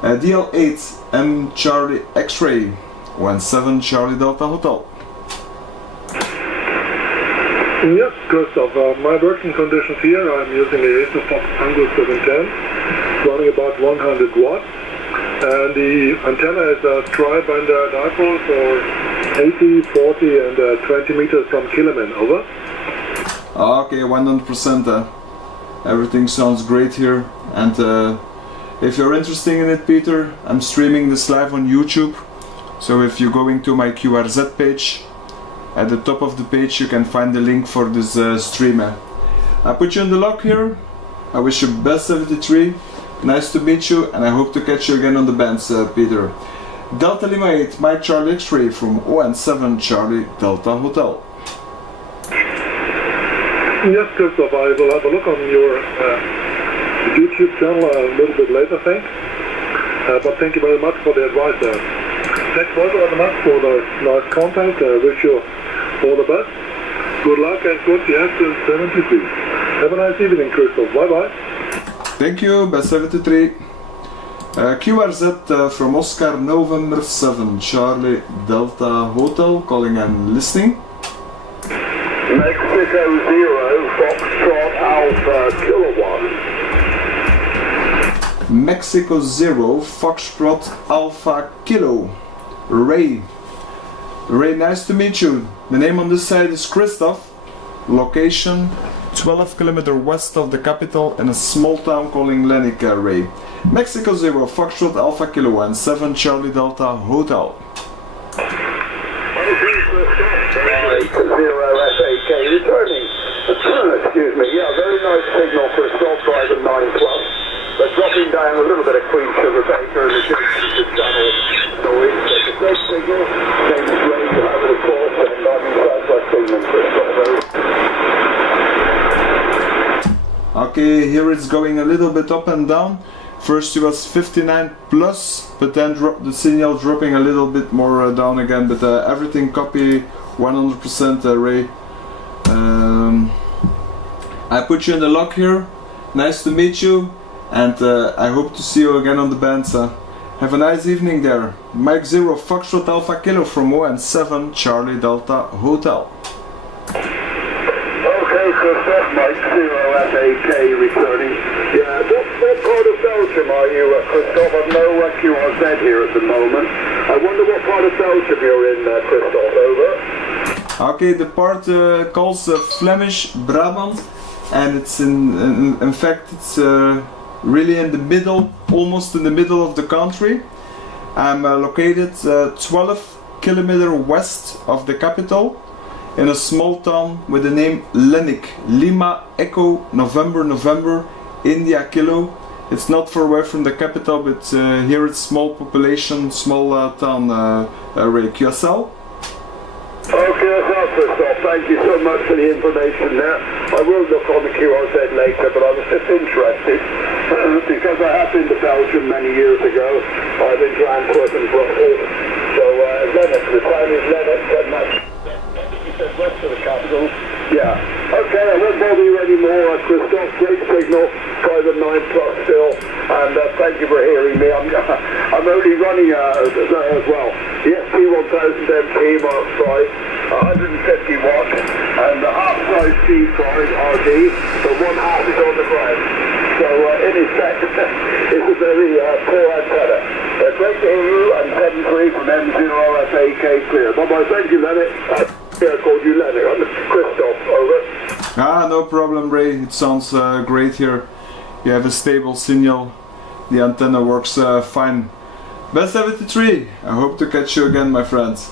DL8 M Charlie X-ray 17 Charlie Delta Hotel. Yes, Christoph, my working conditions here, I'm using a Acer Fox Angle 710, running about 100 watts, and the antenna is a tri-band dipole for 80, 40 and 20 meters from Kiloman, over. Okay, 100%. Everything sounds great here, and if you're interested in it, Peter, I'm streaming this live on YouTube, so if you're going to my QRZ page, at the top of the page you can find the link for this stream. I put you in the lock here. I wish you best 73. Nice to meet you, and I hope to catch you again on the bands, Peter. Delta Lima 8, Mike Charlie X-ray from ON7 Charlie Delta Hotel. Yes, Christoph, I will have a look on your YouTube channel a little bit later, thanks. But thank you very much for the advice there. Thanks very much for the nice contact. I wish you all the best. Good luck and good yes to 73. Have a nice evening, Christoph. Bye bye. Thank you, best 73. QRZ from Oscar November 7 Charlie Delta Hotel, calling and listening. Mexico 0 Foxtrot Alpha Kilo 1. Mexico 0, Foxtrot Alpha Kilo. Ray. Ray, nice to meet you. The name on this side is Christoph. Location 12 km west of the capital in a small town called Lenik, Ray. Mexico 0, Foxtrot Alpha Kilo and 7 Charlie Delta Hotel. 0 FAK returning. Excuse me, yeah, very nice signal for Salt Driver 9 Plus. But dropping down a little bit of Queen Sugar Baker in the channel noise. It's a great signal. Name is Ray, you have it of course, and I'm in Southwest England for Okay, here it's going a little bit up and down. First it was 59 plus, but then the signal dropping a little bit more down again, but everything copy 100% Ray. I put you in the lock here. Nice to meet you, and I hope to see you again on the band. Have a nice evening there. Mike 0, Foxtrot Alpha Kilo from ON7 Charlie Delta Hotel. Okay, Christoph, Mike 0 FAK returning. Yeah, what part of Belgium are you, Christoph? I've no QRZ here at the moment. I wonder what part of Belgium you're in, Christoph, over. Okay, the part calls Flemish Brabant, and it's in fact it's really in the middle, almost in the middle of the country. I'm located 12 km west of the capital in a small town with the name Lenik, Lima Echo November India Kilo. It's not far away from the capital, but here it's small population, small town. Ray, QSL. Okay, well, Christoph, thank you so much for the information there. I will look on the QRZ later, but I was just interested because I have been to Belgium many years ago. I've been to Antwerp and Brussels. So Lennox, the town is Lennox, and that's west of the capital. Yeah. Okay, I won't bother you anymore, Christoph. Great signal, private 9 plus still, and thank you for hearing me. I'm only running as well. The ST1000 MT Mark 5, 150 watts, and the half-size G5 RD, but one half is on the ground. So in effect, it's a very poor antenna. Great to hear you, and 73 from M0 FAK clear. Bye-bye, thank you, Leonard. I called you Leonard. I'm Christoph, over. No problem, Ray. It sounds great here. You have a stable signal. The antenna works fine. Best 73. I hope to catch you again, my friends.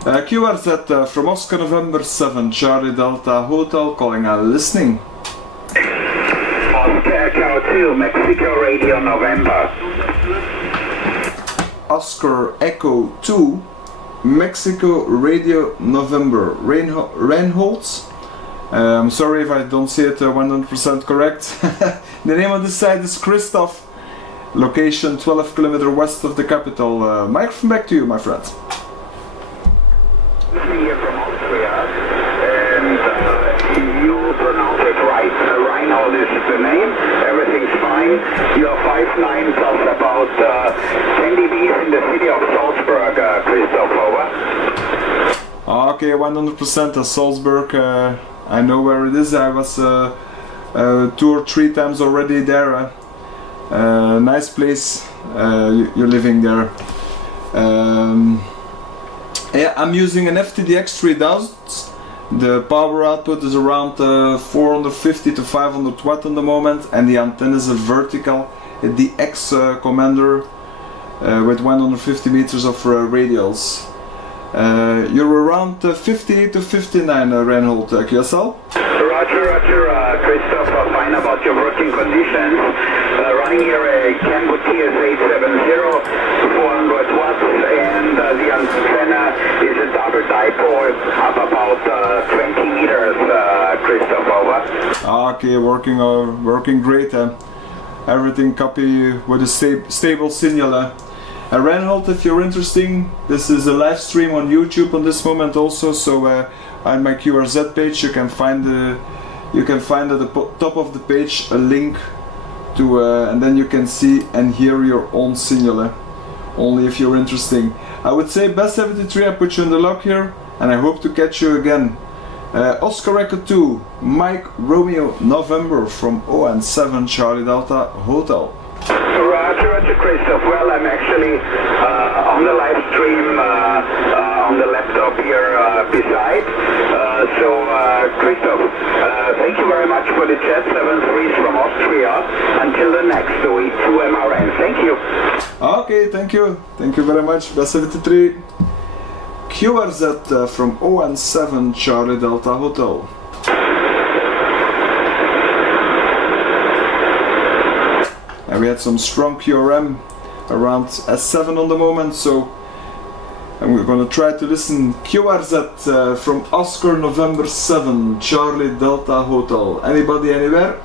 QRZ from Oscar November 7 Charlie Delta Hotel calling and listening. Oscar Echo 2 Mexico Radio November. Oscar Echo 2 Mexico Radio November. Reinholds. I'm sorry if I don't say it 100% correct. The name of this site is Christoph. Location 12 km west of the capital. Microphone back to you, my friends. Here from Austria, and you pronounce it right. Reinhold is the name. Everything's fine. You are 5'9", plus about 10 dBs in the city of Salzburg, Christoph, over. Okay, 100% Salzburg. I know where it is. I was 2 or 3 times already there. Nice place. You're living there. Yeah, I'm using an FTDX 3000. The power output is around 450 to 500 watt at the moment, and the antenna is a vertical, the X Commander with 150 meters of radials. You're around 50 to 59, Reinhold, QSL? Roger, Christoph, fine about your working conditions. Running here a Cambo TS870, 400 watts, and the antenna is a double dipole up about 20 meters, Christoph, over. Okay, working great. Everything copy with a stable signal. Reinhold, if you're interested, this is a live stream on YouTube on this moment also, so on my QRZ page you can find at the top of the page a link to and then you can see and hear your own signal, only if you're interested. I would say best 73, I put you in the lock here, and I hope to catch you again. Oscar Echo 2 Mike Romeo November from ON7 Charlie Delta Hotel. Roger, Christoph. Well, I'm actually on the live stream on the laptop here beside. Christoph, thank you very much for the chat. 73s from Austria. Until the next O2MRN. Thank you. Okay, thank you. Thank you very much. B73. QRZ from ON7 Charlie Delta Hotel. And we had some strong QRM around S7 on the moment, so and we're gonna try to listen QRZ from Oscar November 7 Charlie Delta Hotel. Anybody anywhere?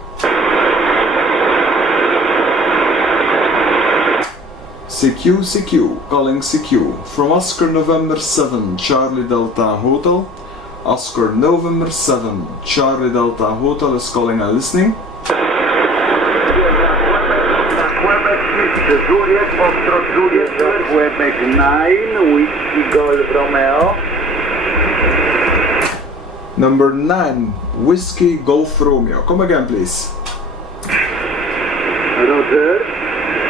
CQ, calling CQ from Oscar November 7 Charlie Delta Hotel. Oscar November 7 Charlie Delta Hotel is calling and listening. Juliet, Foxtrot, Juliet, Quebec 9, Whiskey Golf Romeo. Number 9, Whiskey Golf Romeo. Come again, please. Roger,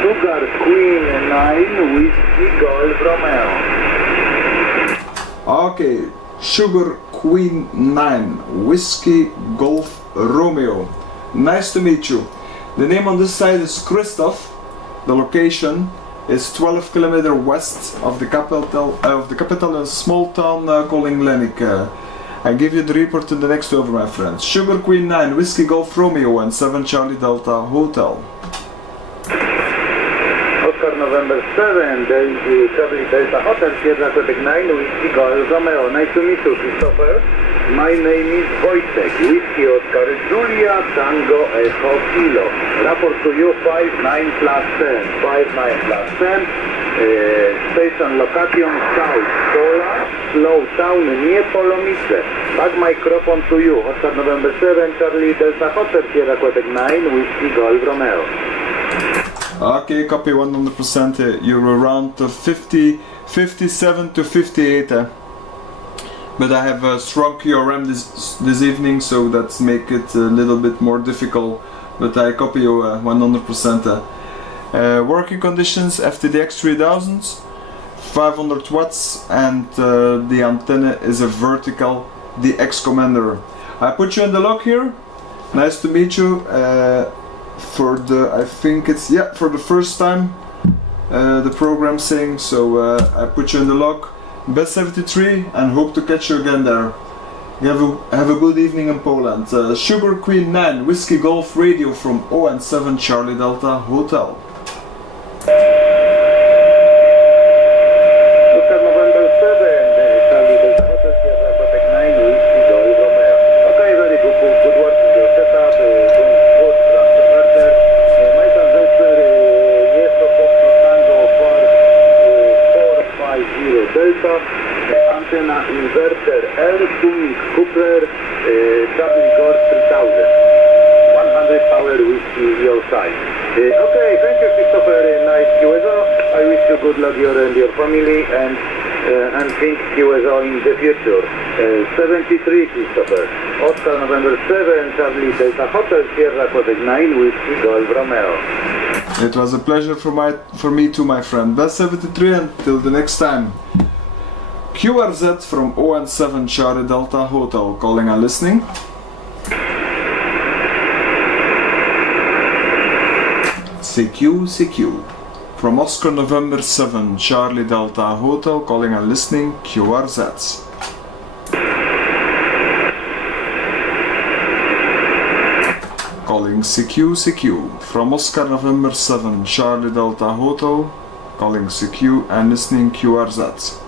Sugar Queen 9, Whiskey Golf Romeo. Okay, Sugar Queen 9, Whiskey Golf Romeo. Nice to meet you. The name on this side is Christoph. The location is 12 km west of the capital, a small town called Lenik. I give you the report in the next over, my friends. Sugar Queen 9, Whiskey Golf Romeo and 7 Charlie Delta Hotel. Oscar November 7, Charlie Delta Hotel, Sierra Quebec 9, Whiskey Golf Romeo. Nice to meet you, Christopher. My name is Wojtek, Whiskey Oscar Julia, Tango Echo Kilo. Report to you 59 plus 10, 59 plus 10. Station location South, Pola, Slow Town, nie Polomice. Back microphone to you, Oscar November 7, Charlie Delta Hotel, Sierra Quebec 9, Whiskey Golf Romeo. Okay, copy 100%. You're around 57 to 58. But I have a strong QRM this evening, so that's make it a little bit more difficult. But I copy you 100%. Working conditions: FTDX 3000, 500 watts, and the antenna is a vertical DX Commander. I put you in the log here. Nice to meet you. For the, I think it's for the first time the program saying so. I put you in the log. Best 73 and hope to catch you again there. Have a good evening in Poland. Sugar Queen 9 Whiskey Golf Radio from ON7 Charlie Delta Hotel. Oscar November 7, Charlie Delta Hotel, Sierra Quebec 9, Whiskey Golf Romeo. Okay, very good work with your setup, good transfer. My transfer, yes, to Foxtrot Tango for 450 Delta. Antenna inverter L, Tuning coupler, Dublin Gore 3000. 100 power whiskey your side. Okay, thank you, Christopher. Nice QSO. I wish you good luck, you and your family, and think QSO in the future. 73, Christopher. Oscar November 7, Charlie Delta Hotel, Sierra Quebec 9, Whiskey Golf Romeo. It was a pleasure for me too, my friend. Best 73 until the next time. QRZ from ON7 Charlie Delta Hotel, calling and listening. CQ from Oscar November 7 Charlie Delta Hotel, calling and listening. QRZ. Calling CQ from Oscar November 7 Charlie Delta Hotel, calling CQ and listening. QRZ.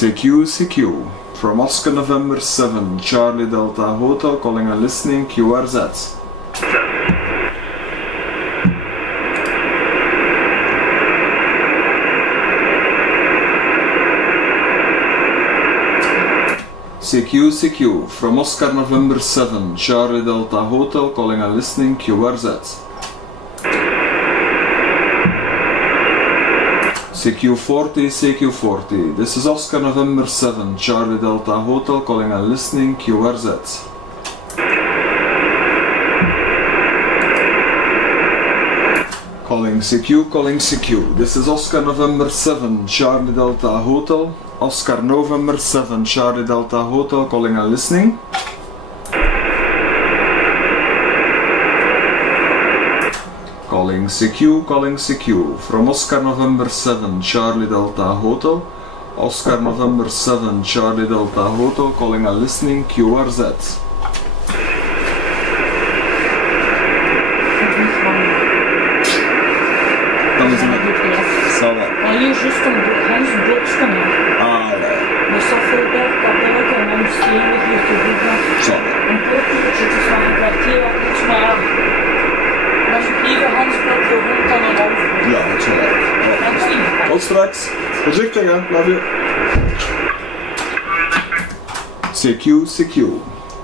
CQ from Oscar November 7 Charlie Delta Hotel, calling and listening. QRZ. CQ from Oscar November 7 Charlie Delta Hotel, calling and listening. QRZ. CQ40, CQ40. This is Oscar November 7, Charlie Delta Hotel, calling and listening, QRZ. Calling CQ, calling CQ. This is Oscar November 7, Charlie Delta Hotel, Oscar November 7, Charlie Delta Hotel, calling and listening. Calling CQ, from Oscar November 7, Charlie Delta Hotel, Oscar November 7, Charlie Delta Hotel, calling and listening, QRZ. Dan is het. Ça va. Hier juist een Hans Bloksten. Ah, ja. Dus dat voorbeeld kabeletje en dan stenen hier te doen. Ça va. Een kwartiertje, het is nog een kwartier wat niks, maar als ik even Hans Blok de hond dan een half. Ja, dat is wel uit. Dat is niet. Tot straks. Voorzichtig hè, love you. CQ.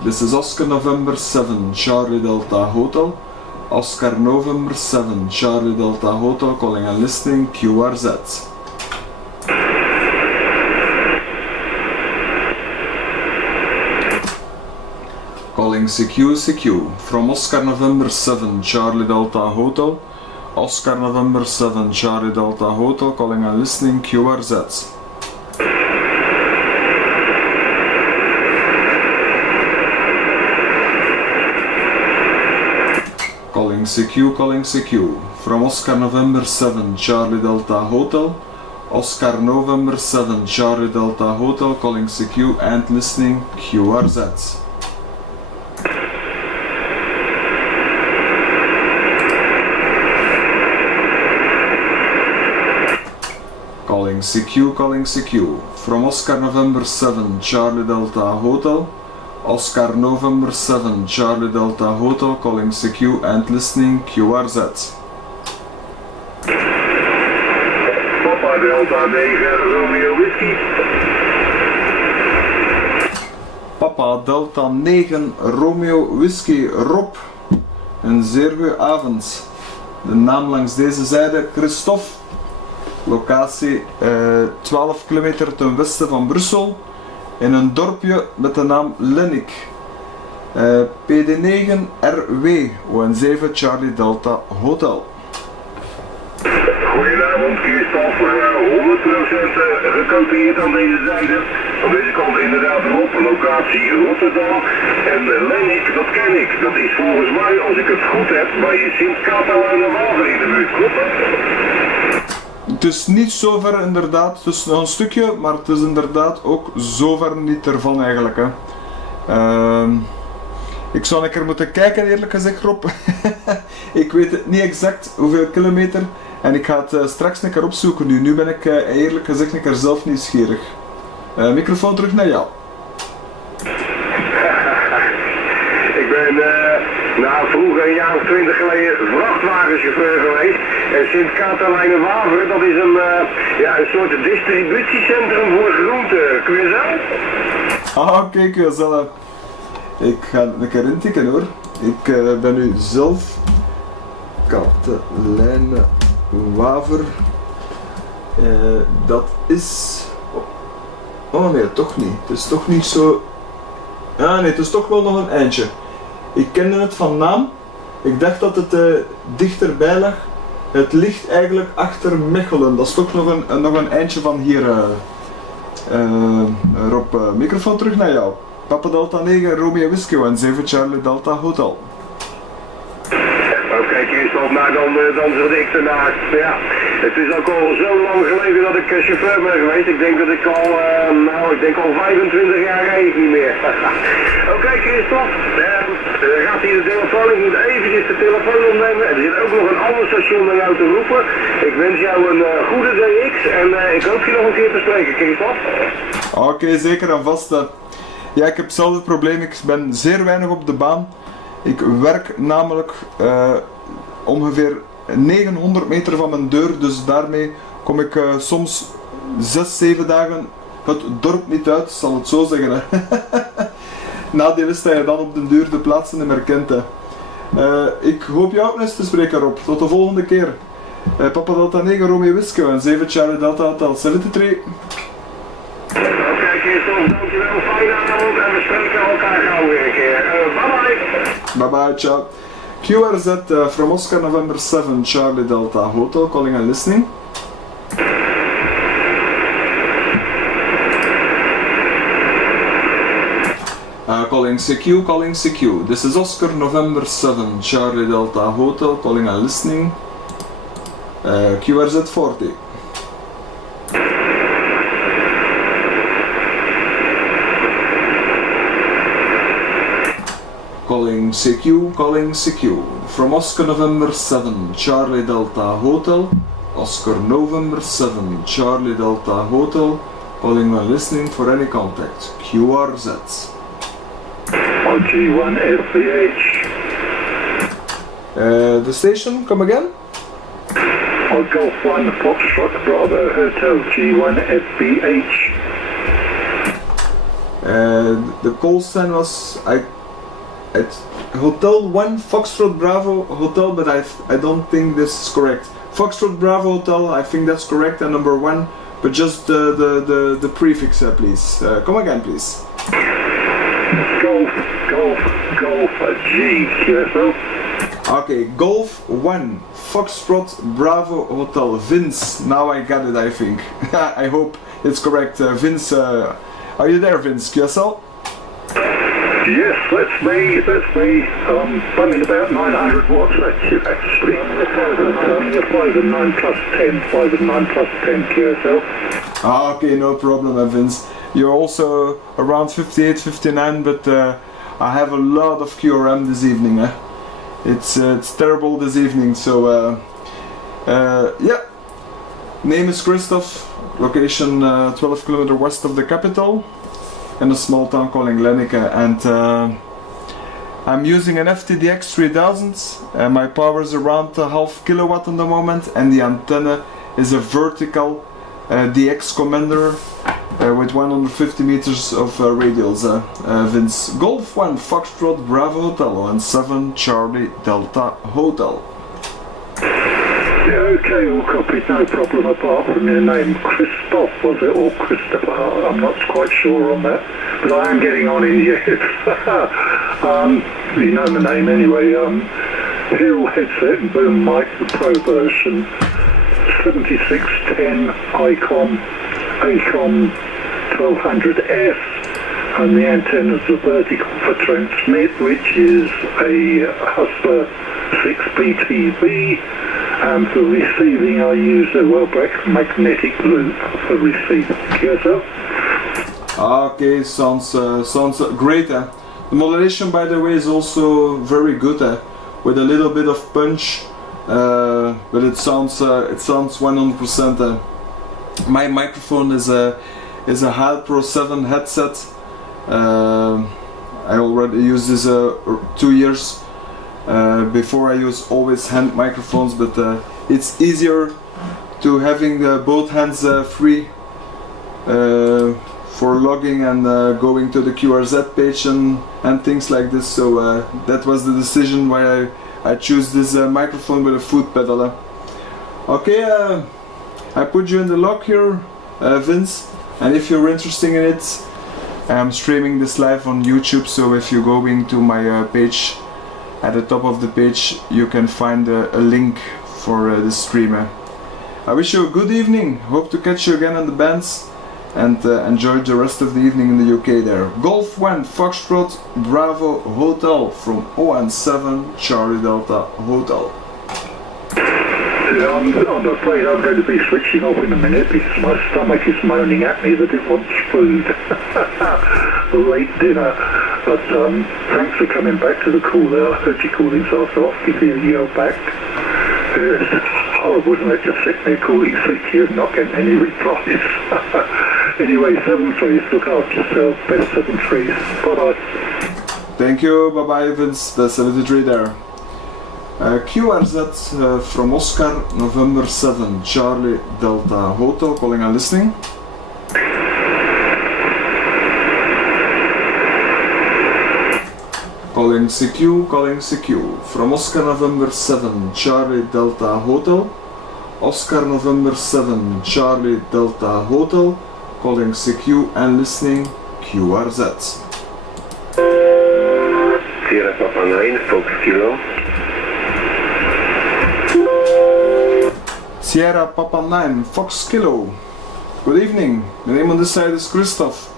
This is Oscar November 7, Charlie Delta Hotel. Oscar November 7, Charlie Delta Hotel, calling and listening, QRZ. Calling CQ, from Oscar November 7, Charlie Delta Hotel, Oscar November 7, Charlie Delta Hotel, calling and listening, QRZ. Calling CQ, from Oscar November 7, Charlie Delta Hotel, Oscar November 7, Charlie Delta Hotel, calling CQ and listening, QRZ. Calling CQ, from Oscar November 7, Charlie Delta Hotel, Oscar November 7, Charlie Delta Hotel, calling CQ and listening, QRZ. Papa Delta 9, Romeo Whiskey. Papa Delta 9, Romeo Whiskey, Rob. Een zeer goeie avond. De naam langs deze zijde, Christophe. Locatie 12 kilometer ten westen van Brussel. In een dorpje met de naam Lennik. PD9 RW, ON7 Charlie Delta Hotel. Goedenavond, Christophe. 100% gekopieerd aan deze zijde. Aan deze kant inderdaad Rob, locatie Rotterdam. En Lennik, dat ken ik. Dat is volgens mij, als ik het goed heb, bij Sint-Catalina-Waver in de buurt. Klopt dat? Het is niet zo ver inderdaad, het is nog een stukje, maar het is inderdaad ook zo ver niet ervan eigenlijk. Hè. Ik zou een keer moeten kijken eerlijk gezegd Rob. Ik weet het niet exact hoeveel kilometer en ik ga het straks een keer opzoeken nu. Nu ben ik eerlijk gezegd een keer zelf nieuwsgierig. Microfoon terug naar jou. Ik ben vroeger een jaar of 20 geleden vrachtwagenchauffeur geweest. En Sint-Catalina-Waver, dat is een soort distributiecentrum voor groenten. Kun je zo? Ah, oké, kun je zelf. Ik ga het een keer intikken hoor. Ik ben nu zelf Catalina-Waver. Dat is... Oh nee, toch niet. Het is toch niet zo... Ah nee, het is toch wel nog een eindje. Ik kende het van naam. Ik dacht dat het dichterbij lag. Het ligt eigenlijk achter Mechelen. Dat is toch nog een eindje van hier. Rob, microfoon terug naar jou. Papa Delta 9, Romeo Whiskey en 7 Charlie Delta Hotel. Oké, Christophe, nou dan zat ik ernaast. Ja, het is ook al zo lang geleden dat ik chauffeur ben geweest. Ik denk dat ik al 25 jaar rijd ik niet meer. Oké, Christophe, gaat hier de telefoon. Ik moet eventjes de telefoon opnemen. Er zit ook nog een ander station naar jou te roepen. Ik wens jou een goede DX en ik hoop je nog een keer te spreken, Christophe. Oké, zeker en vast. Ja, ik heb hetzelfde probleem. Ik ben zeer weinig op de baan. Ik werk namelijk ongeveer 900 meter van mijn deur, dus daarmee kom ik soms 6-7 dagen het dorp niet uit, zal het zo zeggen. Hè. Nadeel is dat je dan op de deur de plaatsen niet meer kent. Hè. Ik hoop jou ook eens te spreken Rob, tot de volgende keer. Papa Delta 9 Romeo Whiskey en 7 Charlie Delta Hotel 73. Oké, Christophe, dankjewel. Fijne avond en we spreken elkaar gauw weer een keer. Bye bye. Bye bye, ciao. QRZ from Oscar November 7 Charlie Delta Hotel, calling and listening. Calling CQ. This is Oscar November 7 Charlie Delta Hotel, calling and listening. QRZ 40. Calling CQ. From Oscar November 7 Charlie Delta Hotel, Oscar November 7 Charlie Delta Hotel, calling and listening for any contact. QRZ. OG1SCH. The station, come again? Golf 1 Foxtrot Bravo Hotel G1SCH. The call sign was at Hotel 1 Foxtrot Bravo Hotel, but I don't think this is correct. Foxtrot Bravo Hotel, I think that's correct, and number 1, but just the prefix, please. Come again, please. Golf G QSL. Okay, Golf 1 Foxtrot Bravo Hotel. Vince, now I got it, I think. I hope it's correct. Vince, are you there, Vince? QSL? Yes, that's me. Running about 900 watts, actually. 5 and 9 plus 10, 5 and 9 plus 10 QSL. Okay, no problem, Vince. You're also around 58, 59, but I have a lot of QRM this evening. It's terrible this evening, so yeah. Name is Christoph, location 12 km west of the capital, in a small town called Glenica, and I'm using an FTDX 3000. My power is around half kilowatt at the moment, and the antenna is a vertical DX commander with 150 meters of radials. Vince, Golf 1 Foxtrot Bravo Hotel and 7 Charlie Delta Hotel. Yeah, okay, all copied, no problem, apart from your name. Christoph, was it, or Christopher? I'm not quite sure on that, but I am getting on in years. You know the name anyway. Hill headset and boom mic, the Pro version, 7610 ACOM 1200S, and the antennas are vertical for transmit, which is a Husper 6BTV. And for receiving, I use a Wellbrecht magnetic loop for receiving. QSL. Okay, sounds great. The modulation, by the way, is also very good, with a little bit of punch, but it sounds 100%. My microphone is a HAL Pro 7 headset. I already used this 2 years. Before I use always hand microphones, but it's easier to having both hands free for logging and going to the QRZ page and things like this. So that was the decision why I choose this microphone with a foot pedal. Okay, I put you in the lock here, Vince, and if you're interested in it, I'm streaming this live on YouTube, so if you go into my page, at the top of the page you can find a link for the streamer. I wish you a good evening, hope to catch you again on the bands, and enjoy the rest of the evening in the UK there. Golf 1 Foxtrot Bravo Hotel from ON7 Charlie Delta Hotel. Yeah, I'm afraid I'm going to be switching off in a minute because my stomach is moaning at me that it wants food. Late dinner. But thanks for coming back to the call there. I heard you calling, so I thought I'd give you a yell back. It's horrible, isn't it? Just sitting there calling CQ and not getting any replies. Anyway, 7-3, look after yourself. Best 7-3. Bye-bye. Thank you, bye-bye Vince, the 73 there. QRZ from Oscar, November 7, Charlie Delta Hotel, calling and listening. Calling CQ, from Oscar, November 7, Charlie Delta Hotel, Oscar November 7 Charlie Delta Hotel, calling CQ and listening QRZ. Sierra Papa 9, Fox Kilo. Sierra Papa 9 Fox Kilo. Good evening, the name on this side is Christoph.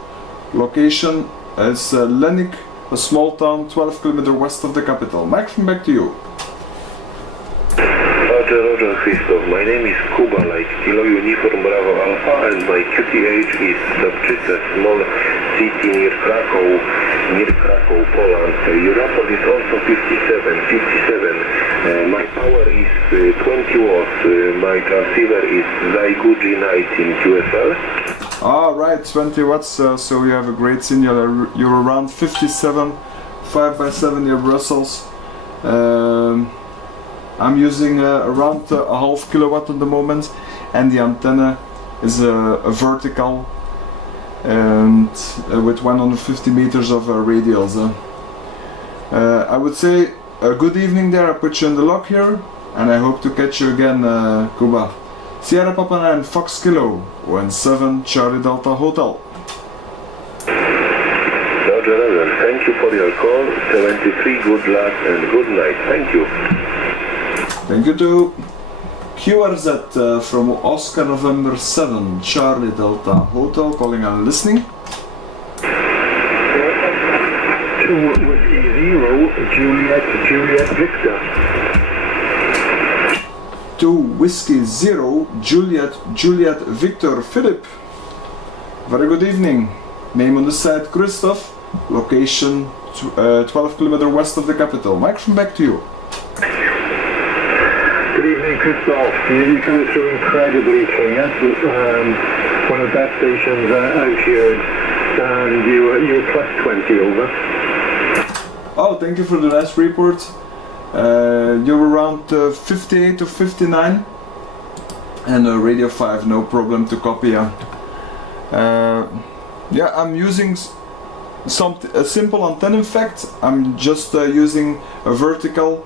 Location is Lennik, a small town 12 km west of the capital. Microphone back to you. Roger, Christoph. My name is Kuba, like Kilo Uniform Bravo Alpha, and my QTH is Dobczyce, small city near Krakow, Poland. Your report is also 57. My power is 20 watts. My transceiver is Zaiguji 19 QSL. Alright, 20 watts, so you have a great signal. You're around 57, 5x7 near Brussels. I'm using around a half kilowatt at the moment, and the antenna is a vertical and with 150 meters of radials. I would say a good evening there. I put you in the lock here, and I hope to catch you again, Kuba. Sierra Papa 9 Fox Kilo, ON7 Charlie Delta Hotel. Roger. Thank you for your call. 73, good luck and good night. Thank you. Thank you too. QRZ from Oscar November 7 Charlie Delta Hotel, calling and listening. 2 Whiskey 0 Juliet Victor. 2 Whiskey 0 Juliet Victor Philip. Very good evening. Name on the side Christoph. Location 12 km west of the capital. Microphone back to you. Good evening, Christoph. You come through incredibly clear. One of the best stations out here, and you were plus 20 over. Oh, thank you for the nice report. You're around 58 to 59, and Radio 5, no problem to copy. Yeah, I'm using a simple antenna. In fact, I'm just using a vertical,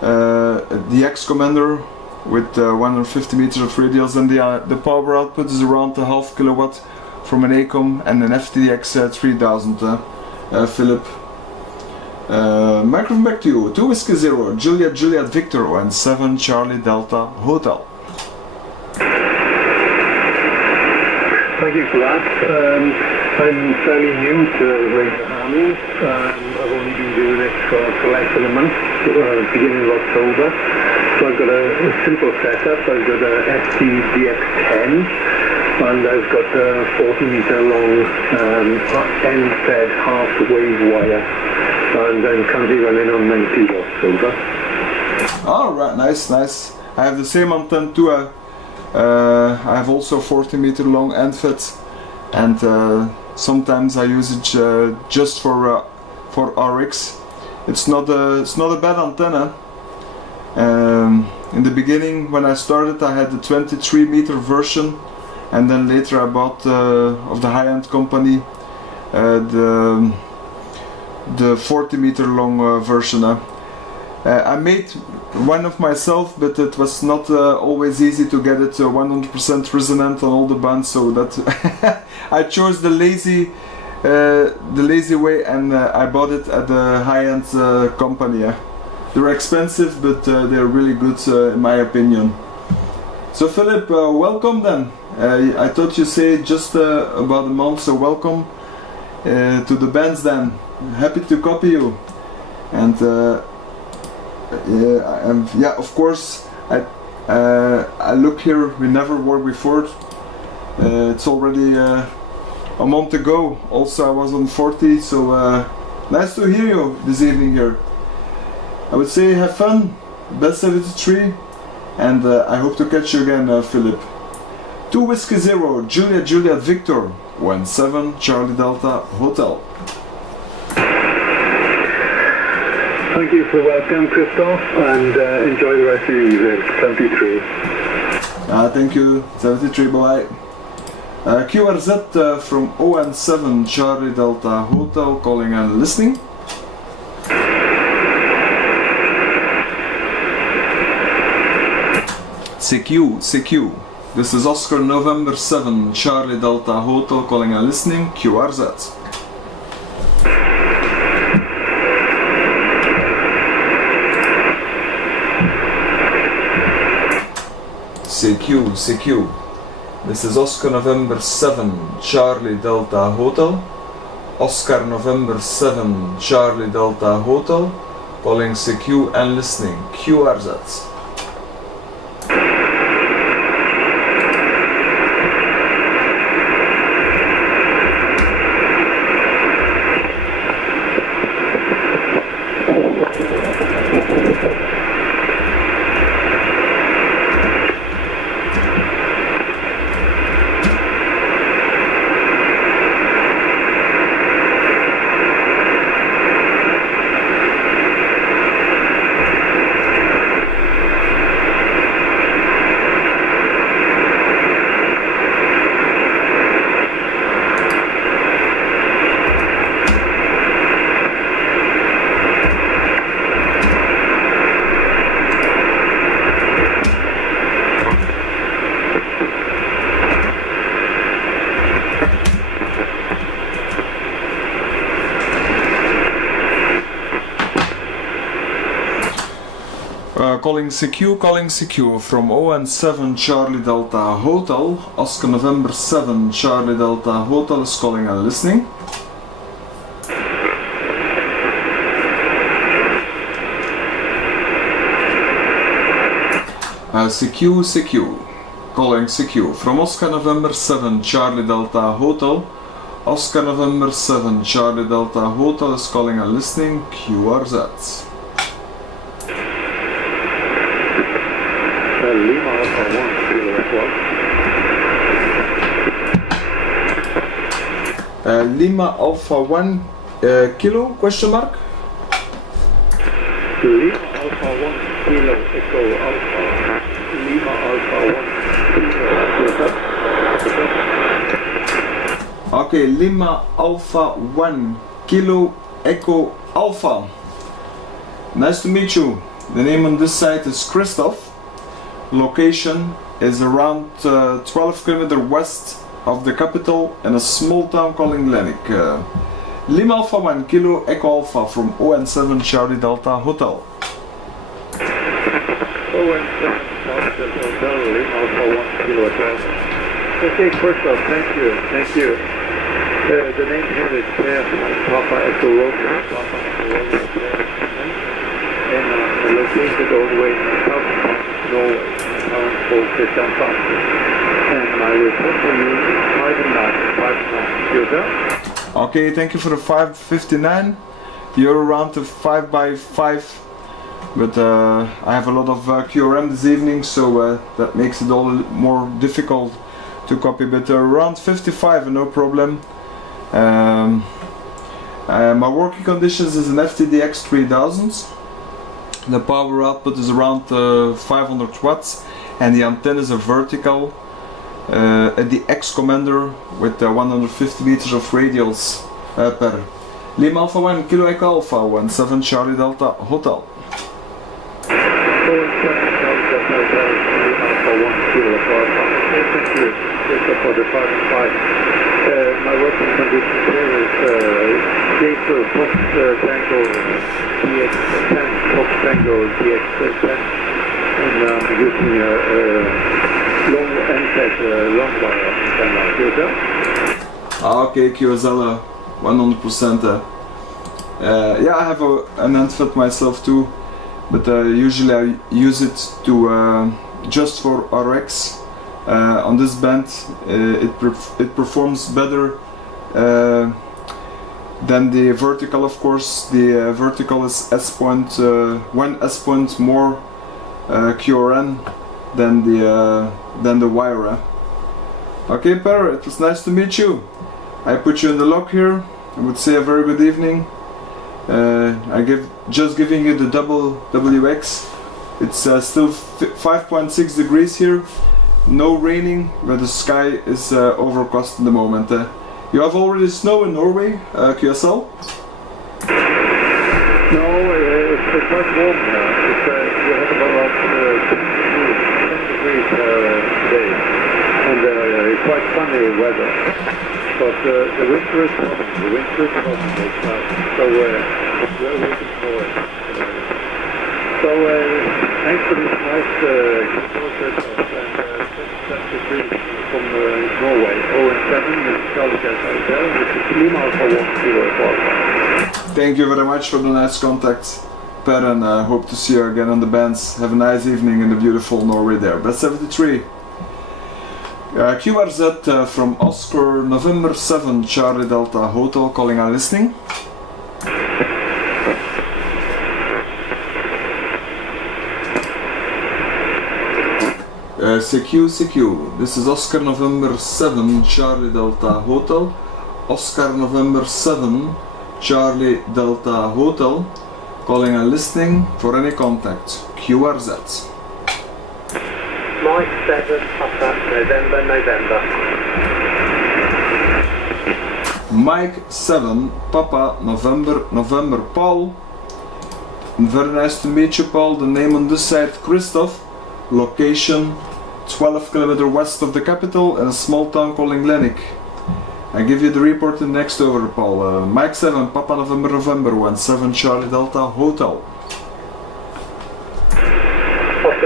the X Commander with 150 meters of radials, and the power output is around a half kilowatt from an ACOM and an FTDX 3000 Philip. Microphone back to you. 2 Whiskey 0 Juliet Victor and 7 Charlie Delta Hotel. Thank you for that. I'm fairly new to Radio Army. I've only been doing it for less than a month, beginning of October. So I've got a simple setup. I've got a FTDX10, and I've got a 40 meter long end-fed half-wave wire. And I'm currently running on 90 watts over. Alright, nice. I have the same antenna too. I have also 40 meter long end fed, and sometimes I use it just for RX. It's not a bad antenna. In the beginning, when I started, I had the 23 meter version, and then later I bought of the high-end company the 40 meter long version. I made one of myself, but it was not always easy to get it 100% resonant on all the bands, so that I chose the lazy way, and I bought it at the high-end company. They're expensive, but they're really good in my opinion. So Philip, welcome then. I thought you say just about a month, so welcome to the bands then. Happy to copy you, and yeah, of course I look here, we never worked before. It's already a month ago. Also I was on 40, so nice to hear you this evening here. I would say have fun, best 73, and I hope to catch you again, Philip. 2 Whiskey 0 Juliet Victor 17 Charlie Delta Hotel. Thank you for the welcome, Christoph, and enjoy the rest of your evening. 73. Thank you, 73, bye. QRZ from ON7 Charlie Delta Hotel, calling and listening. CQ. This is Oscar November 7 Charlie Delta Hotel calling and listening, QRZ. CQ. This is Oscar November 7 Charlie Delta Hotel. Oscar November 7 Charlie Delta Hotel calling CQ and listening, QRZ. Calling CQ from ON7 Charlie Delta Hotel. Oscar November 7 Charlie Delta Hotel is calling and listening. CQ. Calling CQ from Oscar November 7 Charlie Delta Hotel. Oscar November 7 Charlie Delta Hotel is calling and listening, QRZ. Lima Alpha 1 Kilo Echo. Lima Alpha 1 Kilo, question mark? Lima Alpha 1 Kilo Echo Alpha. Lima Alpha 1 Kilo. Okay, Lima Alpha 1 Kilo Echo Alpha. Nice to meet you. The name on this site is Christoph. Location is around 12 km west of the capital in a small town called Glenik. Lima Alpha 1 Kilo Echo Alpha from ON7 Charlie Delta Hotel. ON7 Charlie Delta Hotel, Lima Alpha 1 Kilo Echo Alpha. Okay, Christoph, thank you. The name here is Pierre Papa Echo Romeo, and located all the way in the southern part of Norway. And my report for you is 5 Okay, thank you for the 559. You're around the 5x5, but I have a lot of QRM this evening, so that makes it all more difficult to copy, but around 55, no problem. My working conditions is an FTDX 3000. The power output is around 500 watts. And the antennas are vertical at the X commander with 150 meters of radials per. Lima Alpha 1 Kilo Echo Alpha 17 Charlie Delta Hotel. For the 5 and 5. My working conditions here is Gator Fox Tango DX10, Fox Tango DX10. And I'm using a long NTEC long wire antenna. QSL? Okay, QSL 100%. Yeah, I have an NFET myself too, but usually I use it to just for RX. On this band, it performs better than the vertical. Of course, the vertical is one S point more QRN than the wire. Okay, Per, it was nice to meet you. I put you in the lock here. I would say a very good evening. Just giving you the double WX. It's still 5.6 degrees here. No raining, but the sky is overcast at the moment. You have already snow in Norway, QSL? No, it's quite warm here. We have about 10 to degrees today, and quite sunny weather. But the winter is coming. The winter is coming. So we're waiting for it. So thanks for this nice process and 73 from Norway. ON7 is Charlie Hotel, which is Lima Alpha 1 Kilo Alpha. Thank you very much for the nice contacts, Per, and I hope to see you again on the bands. Have a nice evening in the beautiful Norway there. Best 73. QRZ from Oscar November 7 Charlie Delta Hotel calling and listening. CQ, this is Oscar November 7 Charlie Delta Hotel. Oscar November 7 Charlie Delta Hotel calling and listening for any contact. QRZ. Mike 7 Papa November. Mike 7 Papa November Paul. Very nice to meet you, Paul. The name on this side Christoph. Location 12 km west of the capital in a small town called Glenik. I give you the report in next over, Paul. Mike 7 Papa November 17 Charlie Delta Hotel.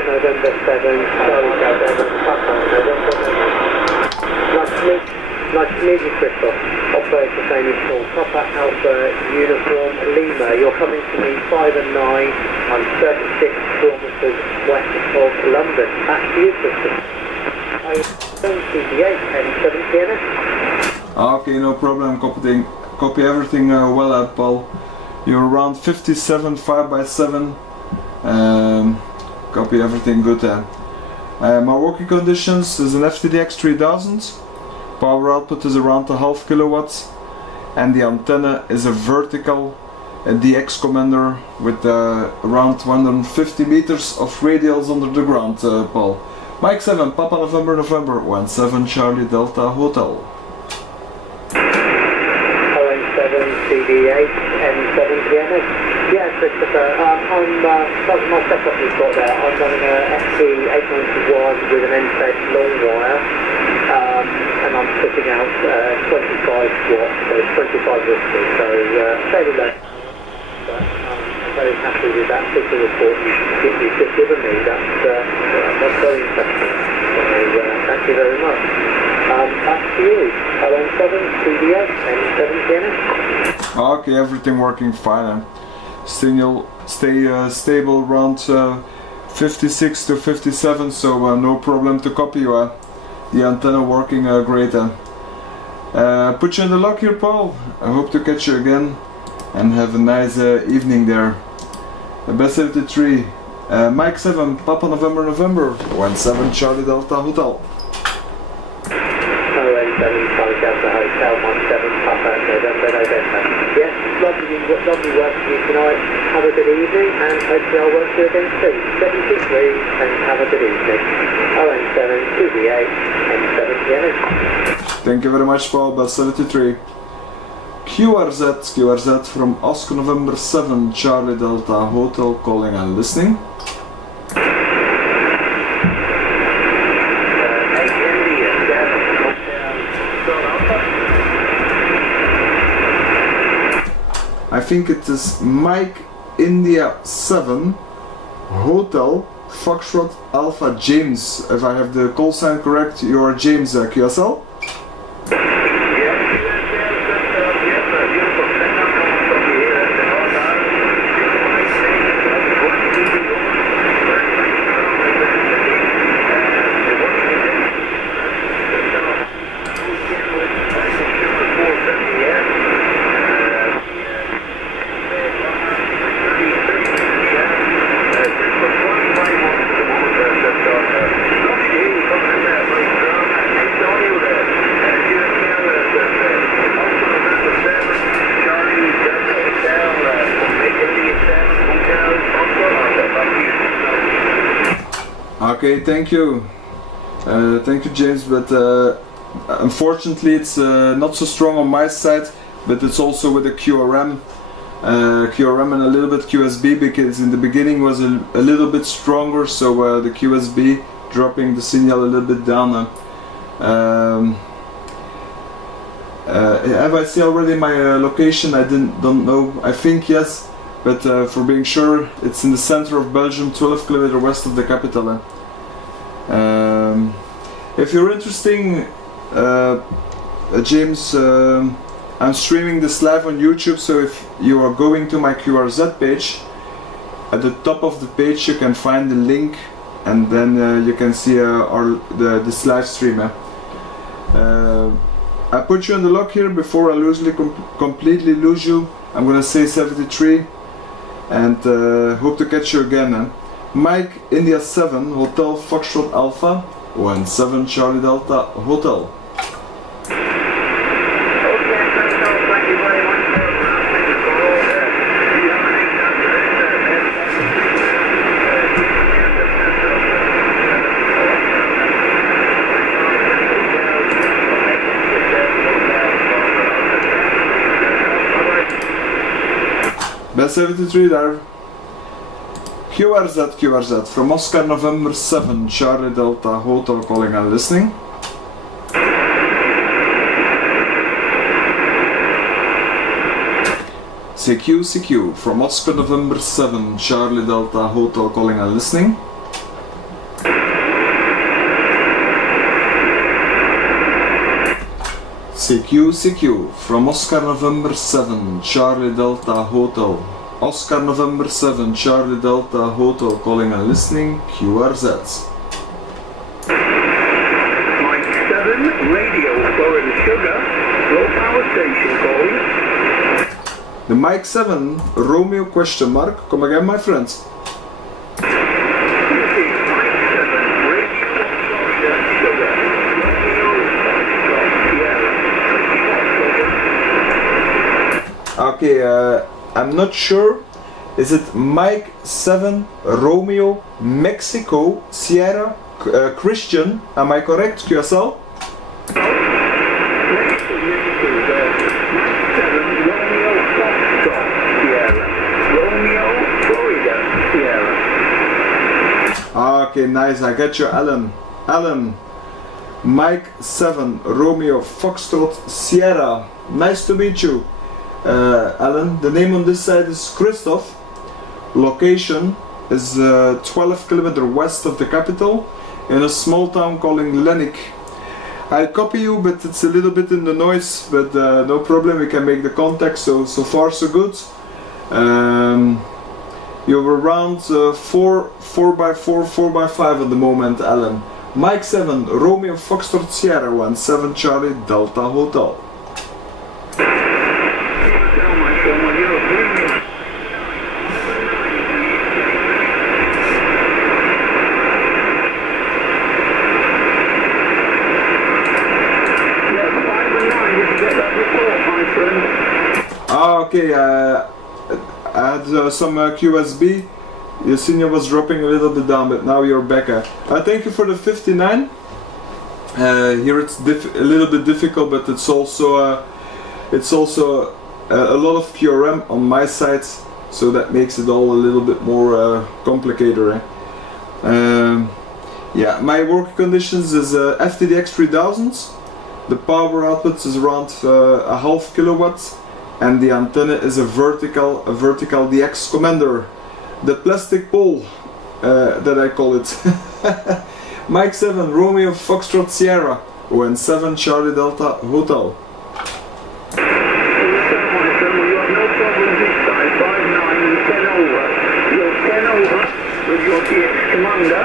November 7, Charlie Delta, Papa November. Nice to meet you, Christoph. Operator famous call, Papa Alpha Uniform Lima. You're coming to me 5 and 9. I'm 36 kilometres west of London. Back to you, Christoph. ON7CDH and 7TNS. Okay, no problem. Copy everything well out, Paul. You're around 57 5x7. Copy everything good there. My working conditions is an FTDX 3000. Power output is around 0.5 kilowatts, and the antenna is a vertical DX commander with around 150 meters of radials under the ground, Paul. Mike 7 Papa November 17 Charlie Delta Hotel. ON7CDH and 7TNS. Yeah, Christopher, my setup you've got there, I'm running a ST891 with an NFED long wire, and I'm putting out 25 watts, so 25 whiskey, so fairly low. But I'm very happy with that picture report you've just given me. That's very interesting. So thank you very much. Back to you. ON7CDH and 7TNS. Okay, everything working fine. Stay stable around 56 to 57, so no problem to copy you. The antenna working great. Put you in the lock here, Paul. I hope to catch you again and have a nice evening there. Best 73. Mike 7 Papa November 17 Charlie Delta Hotel. ON7 Charlie Delta Hotel 17 Papa November. Yes, lovely work for you tonight. Have a good evening, and hopefully I'll work with you again soon. 73, and have a good evening. ON7CDH and 7TNS. Thank you very much, Paul. Best 73. QRZ from Oscar November 7 Charlie Delta Hotel calling and listening. I think it is Mike India 7 Hotel Foxtrot Alpha James. If I have the call sign correct, you are James QSL? Okay, thank you. Thank you, James, but unfortunately it's not so strong on my side, but it's also with the QRM and a little bit QSB, because in the beginning was a little bit stronger, so the QSB dropping the signal a little bit down. Have I seen already my location? I don't know. I think yes, but for being sure, it's in the center of Belgium, 12 kilometers west of the capital. If you're interested, James, I'm streaming this live on YouTube, so if you are going to my QRZ page, at the top of the page you can find the link, and then you can see this live stream. I put you on the lock here before I completely lose you. I'm gonna say 73, and hope to catch you again. Mike India 7 Hotel Foxtrot Alpha ON7 Charlie Delta Hotel. Bell 73 there. QRZ from Oscar November 7 Charlie Delta Hotel calling and listening. CQ from Oscar November 7 Charlie Delta Hotel calling and listening. CQ from Oscar November 7 Charlie Delta Hotel. Oscar November 7 Charlie Delta Hotel calling and listening. QRZ. Mike 7 Radio Florida Sugar. Low power station calling. The Mike 7 Romeo question mark. Come again, my friends. Okay, I'm not sure. Is it Mike 7 Romeo Mexico Sierra Christian? Am I correct, QSL? Okay, nice. I get you, Alan. Alan, Mike 7 Romeo Foxtrot Sierra. Nice to meet you. Alan, the name on this side is Christoph. Location is 12 kilometers west of the capital in a small town called Lennik. I'll copy you, but it's a little bit in the noise, but no problem, we can make the contact, so far so good. You're around 4x4, 4x5 at the moment, Alan. Mike 7 Romeo Foxtrot Sierra 17 Charlie Delta Hotel. Okay, I had some QSB. Yesenia was dropping a little bit down, but now you're back. Thank you for the 59. Here it's a little bit difficult, but it's also a lot of QRM on my side, so that makes it all a little bit more complicated. Yeah, my working conditions is FTDX 3000. The power output is around a half kilowatt. And the antenna is a vertical DX commander, the plastic pole that I call it. Mike 7 Romeo Foxtrot Sierra ON7 Charlie Delta Hotel. With your DX Commander,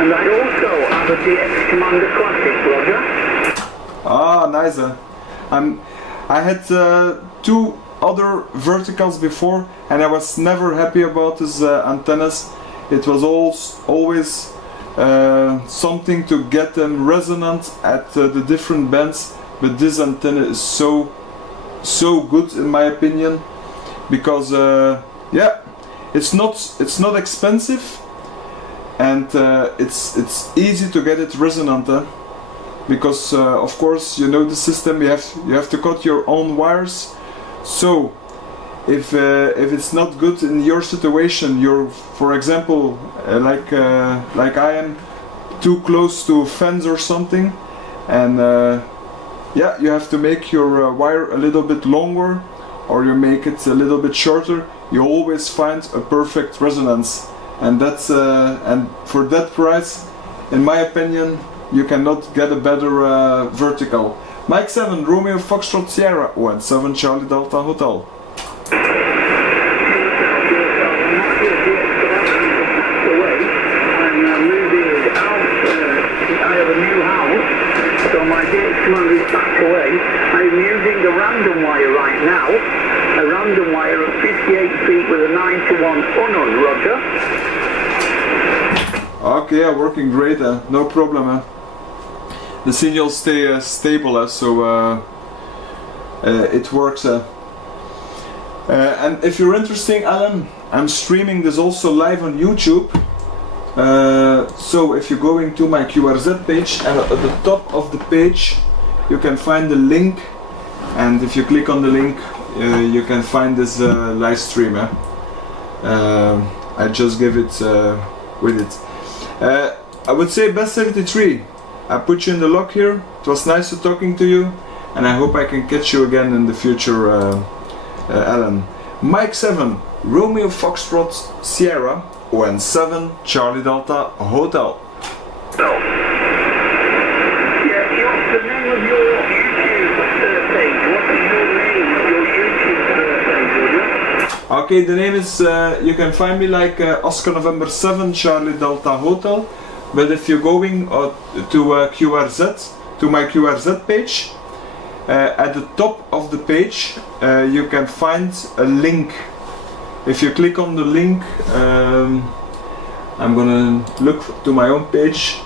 and I also have a DX Commander Classic, Roger. Ah, nice. I had two other verticals before, and I was never happy about these antennas. It was always something to get them resonant at the different bands, but this antenna is so good in my opinion, because yeah, it's not expensive, and it's easy to get it resonant. Because of course, you know the system, you have to cut your own wires. So if it's not good in your situation, you're, for example, like I am, too close to a fence or something, and yeah, you have to make your wire a little bit longer, or you make it a little bit shorter. You always find a perfect resonance, and that's and for that price, in my opinion, you cannot get a better vertical. Mike 7 Romeo Foxtrot Sierra ON7 Charlie Delta Hotel. So my DX commander is back away. I'm using the random wire right now. A random wire of 58 feet with a 9 to 1 on, Roger. Okay, working great, no problem. The signals stay stable, so it works. And if you're interested, Alan, I'm streaming this also live on YouTube. So if you're going to my QRZ page, and at the top of the page you can find the link, and if you click on the link you can find this live stream. I just give it with it. I would say Best 73, I put you in the lock here. It was nice talking to you, and I hope I can catch you again in the future, Alan. Mike 7 Romeo Foxtrot Sierra ON7 Charlie Delta Hotel. So, yeah, what's the name of your YouTube page? What is your name of your YouTube page, Roger? Okay, the name is, you can find me like Oscar November 7 Charlie Delta Hotel, but if you're going to QRZ, to my QRZ page, at the top of the page you can find a link. If you click on the link, I'm gonna look to my own page.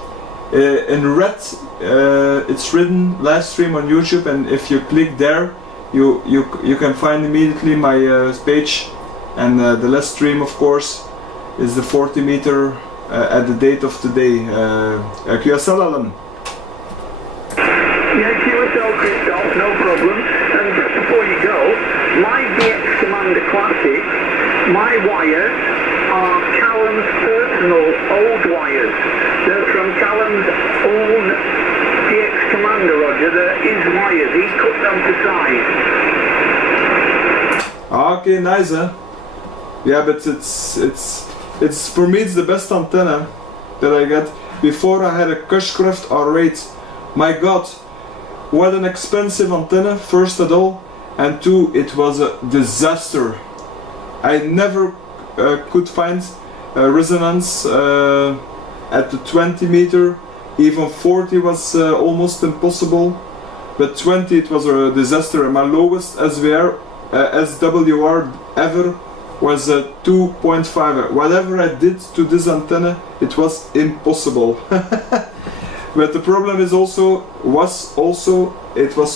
In red, it's written live stream on YouTube, and if you click there, you can find immediately my page. And the last stream, of course, is the 40 meter at the date of today. QSL, Alan. Yeah, QSL, Christoph, no problem. And just before you go, my DX Commander Classic, my wires are Callum's personal old wires. They're from Callum's own DX Commander, Roger. They're his wires. He cut them to size. Okay, nice, huh? Yeah, but it's for me it's the best antenna that I get. Before I had a Cushcraft R8. My God, what an expensive antenna, first of all, and two, it was a disaster. I never could find a resonance at the 20 meter, even 40 was almost impossible, but 20 it was a disaster. And my lowest SWR ever was 2.5. Whatever I did to this antenna, it was impossible. But the problem is it was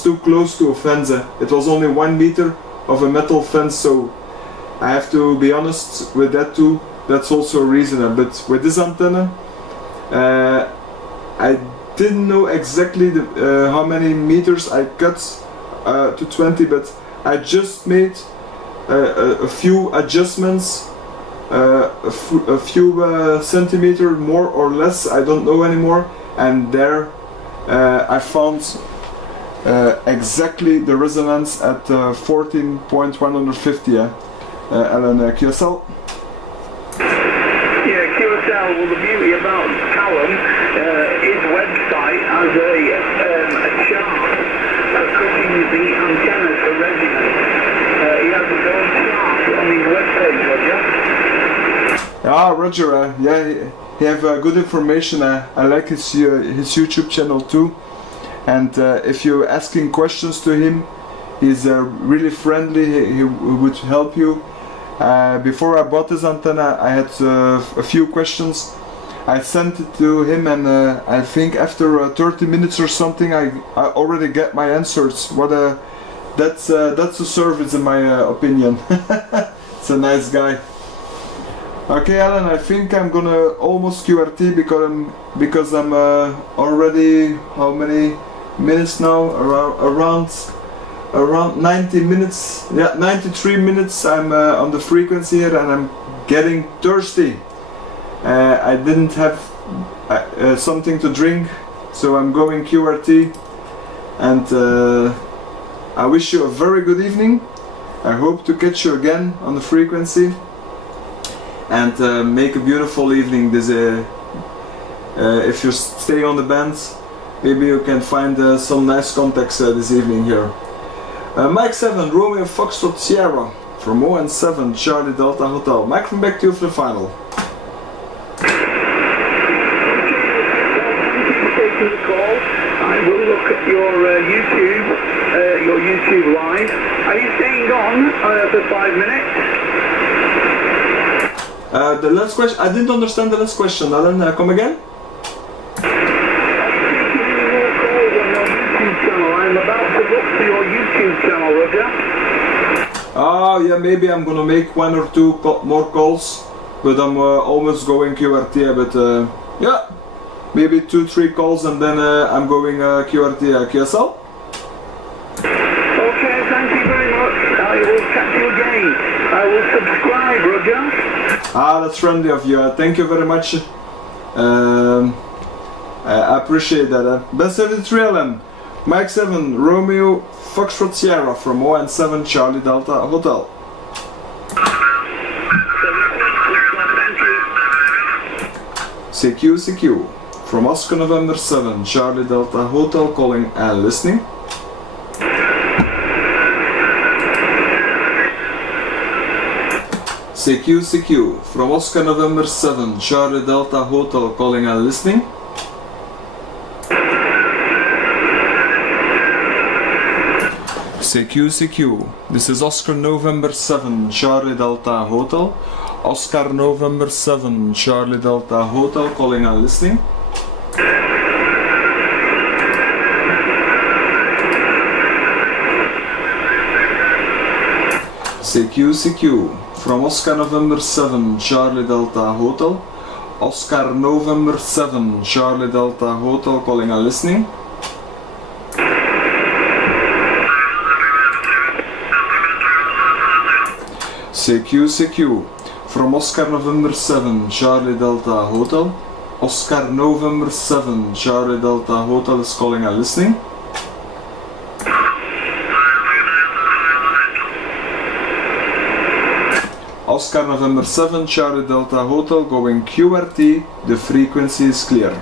too close to a fence. It was only 1 meter of a metal fence, so I have to be honest with that too. That's also a reason. But with this antenna, I didn't know exactly how many meters I cut to 20, but I just made a few adjustments, a few centimeter more or less, I don't know anymore, and there I found exactly the resonance at 14.150. Alan, QSL? Yeah, QSL, well, the beauty about Callum, his website has a chart of cutting the antennas for resonance. He has his own chart on his webpage, Roger. Ah, Roger, yeah, he have good information. I like his YouTube channel too. And if you're asking questions to him, he's really friendly, he would help you. Before I bought this antenna, I had a few questions. I sent it to him, and I think after 30 minutes or something, I already get my answers. That's a service in my opinion. It's a nice guy. Okay, Alan, I think I'm gonna almost QRT because I'm already, how many minutes now? Around 90 minutes, yeah, 93 minutes I'm on the frequency here, and I'm getting thirsty. I didn't have something to drink, so I'm going QRT, and I wish you a very good evening. I hope to catch you again on the frequency, and make a beautiful evening. This if you stay on the band, maybe you can find some nice contacts this evening here. Mike 7, Romeo Foxtrot Sierra from ON7 Charlie Delta Hotel. Mike, back to you for the final. Taking the call. I will look at your YouTube live. Are you staying on for 5 minutes? The last question, I didn't understand the last question. Alan, come again? I'm about to look for your YouTube channel, Roger. Oh yeah, maybe I'm gonna make 1 or 2 more calls, but I'm almost going QRT. But yeah, maybe 2-3 calls, and then I'm going QRT QSL. Okay, thank you very much. I will catch you again. I will subscribe, Roger. Ah, that's friendly of you. Thank you very much. I appreciate that. Best 73 LM. Mike 7, Romeo Foxtrot Sierra from ON7 Charlie Delta Hotel. CQ from Oscar November 7 Charlie Delta Hotel, calling and listening. CQ from Oscar November 7 Charlie Delta Hotel, calling and listening. CQ, this is Oscar November 7 Charlie Delta Hotel. Oscar November 7 Charlie Delta Hotel, calling and listening. CQ from Oscar November 7 Charlie Delta Hotel. Oscar November 7 Charlie Delta Hotel, calling and listening. CQ from Oscar November 7 Charlie Delta Hotel. Oscar November 7 Charlie Delta Hotel is calling and listening. Oscar November 7 Charlie Delta Hotel, going QRT, the frequency is clear.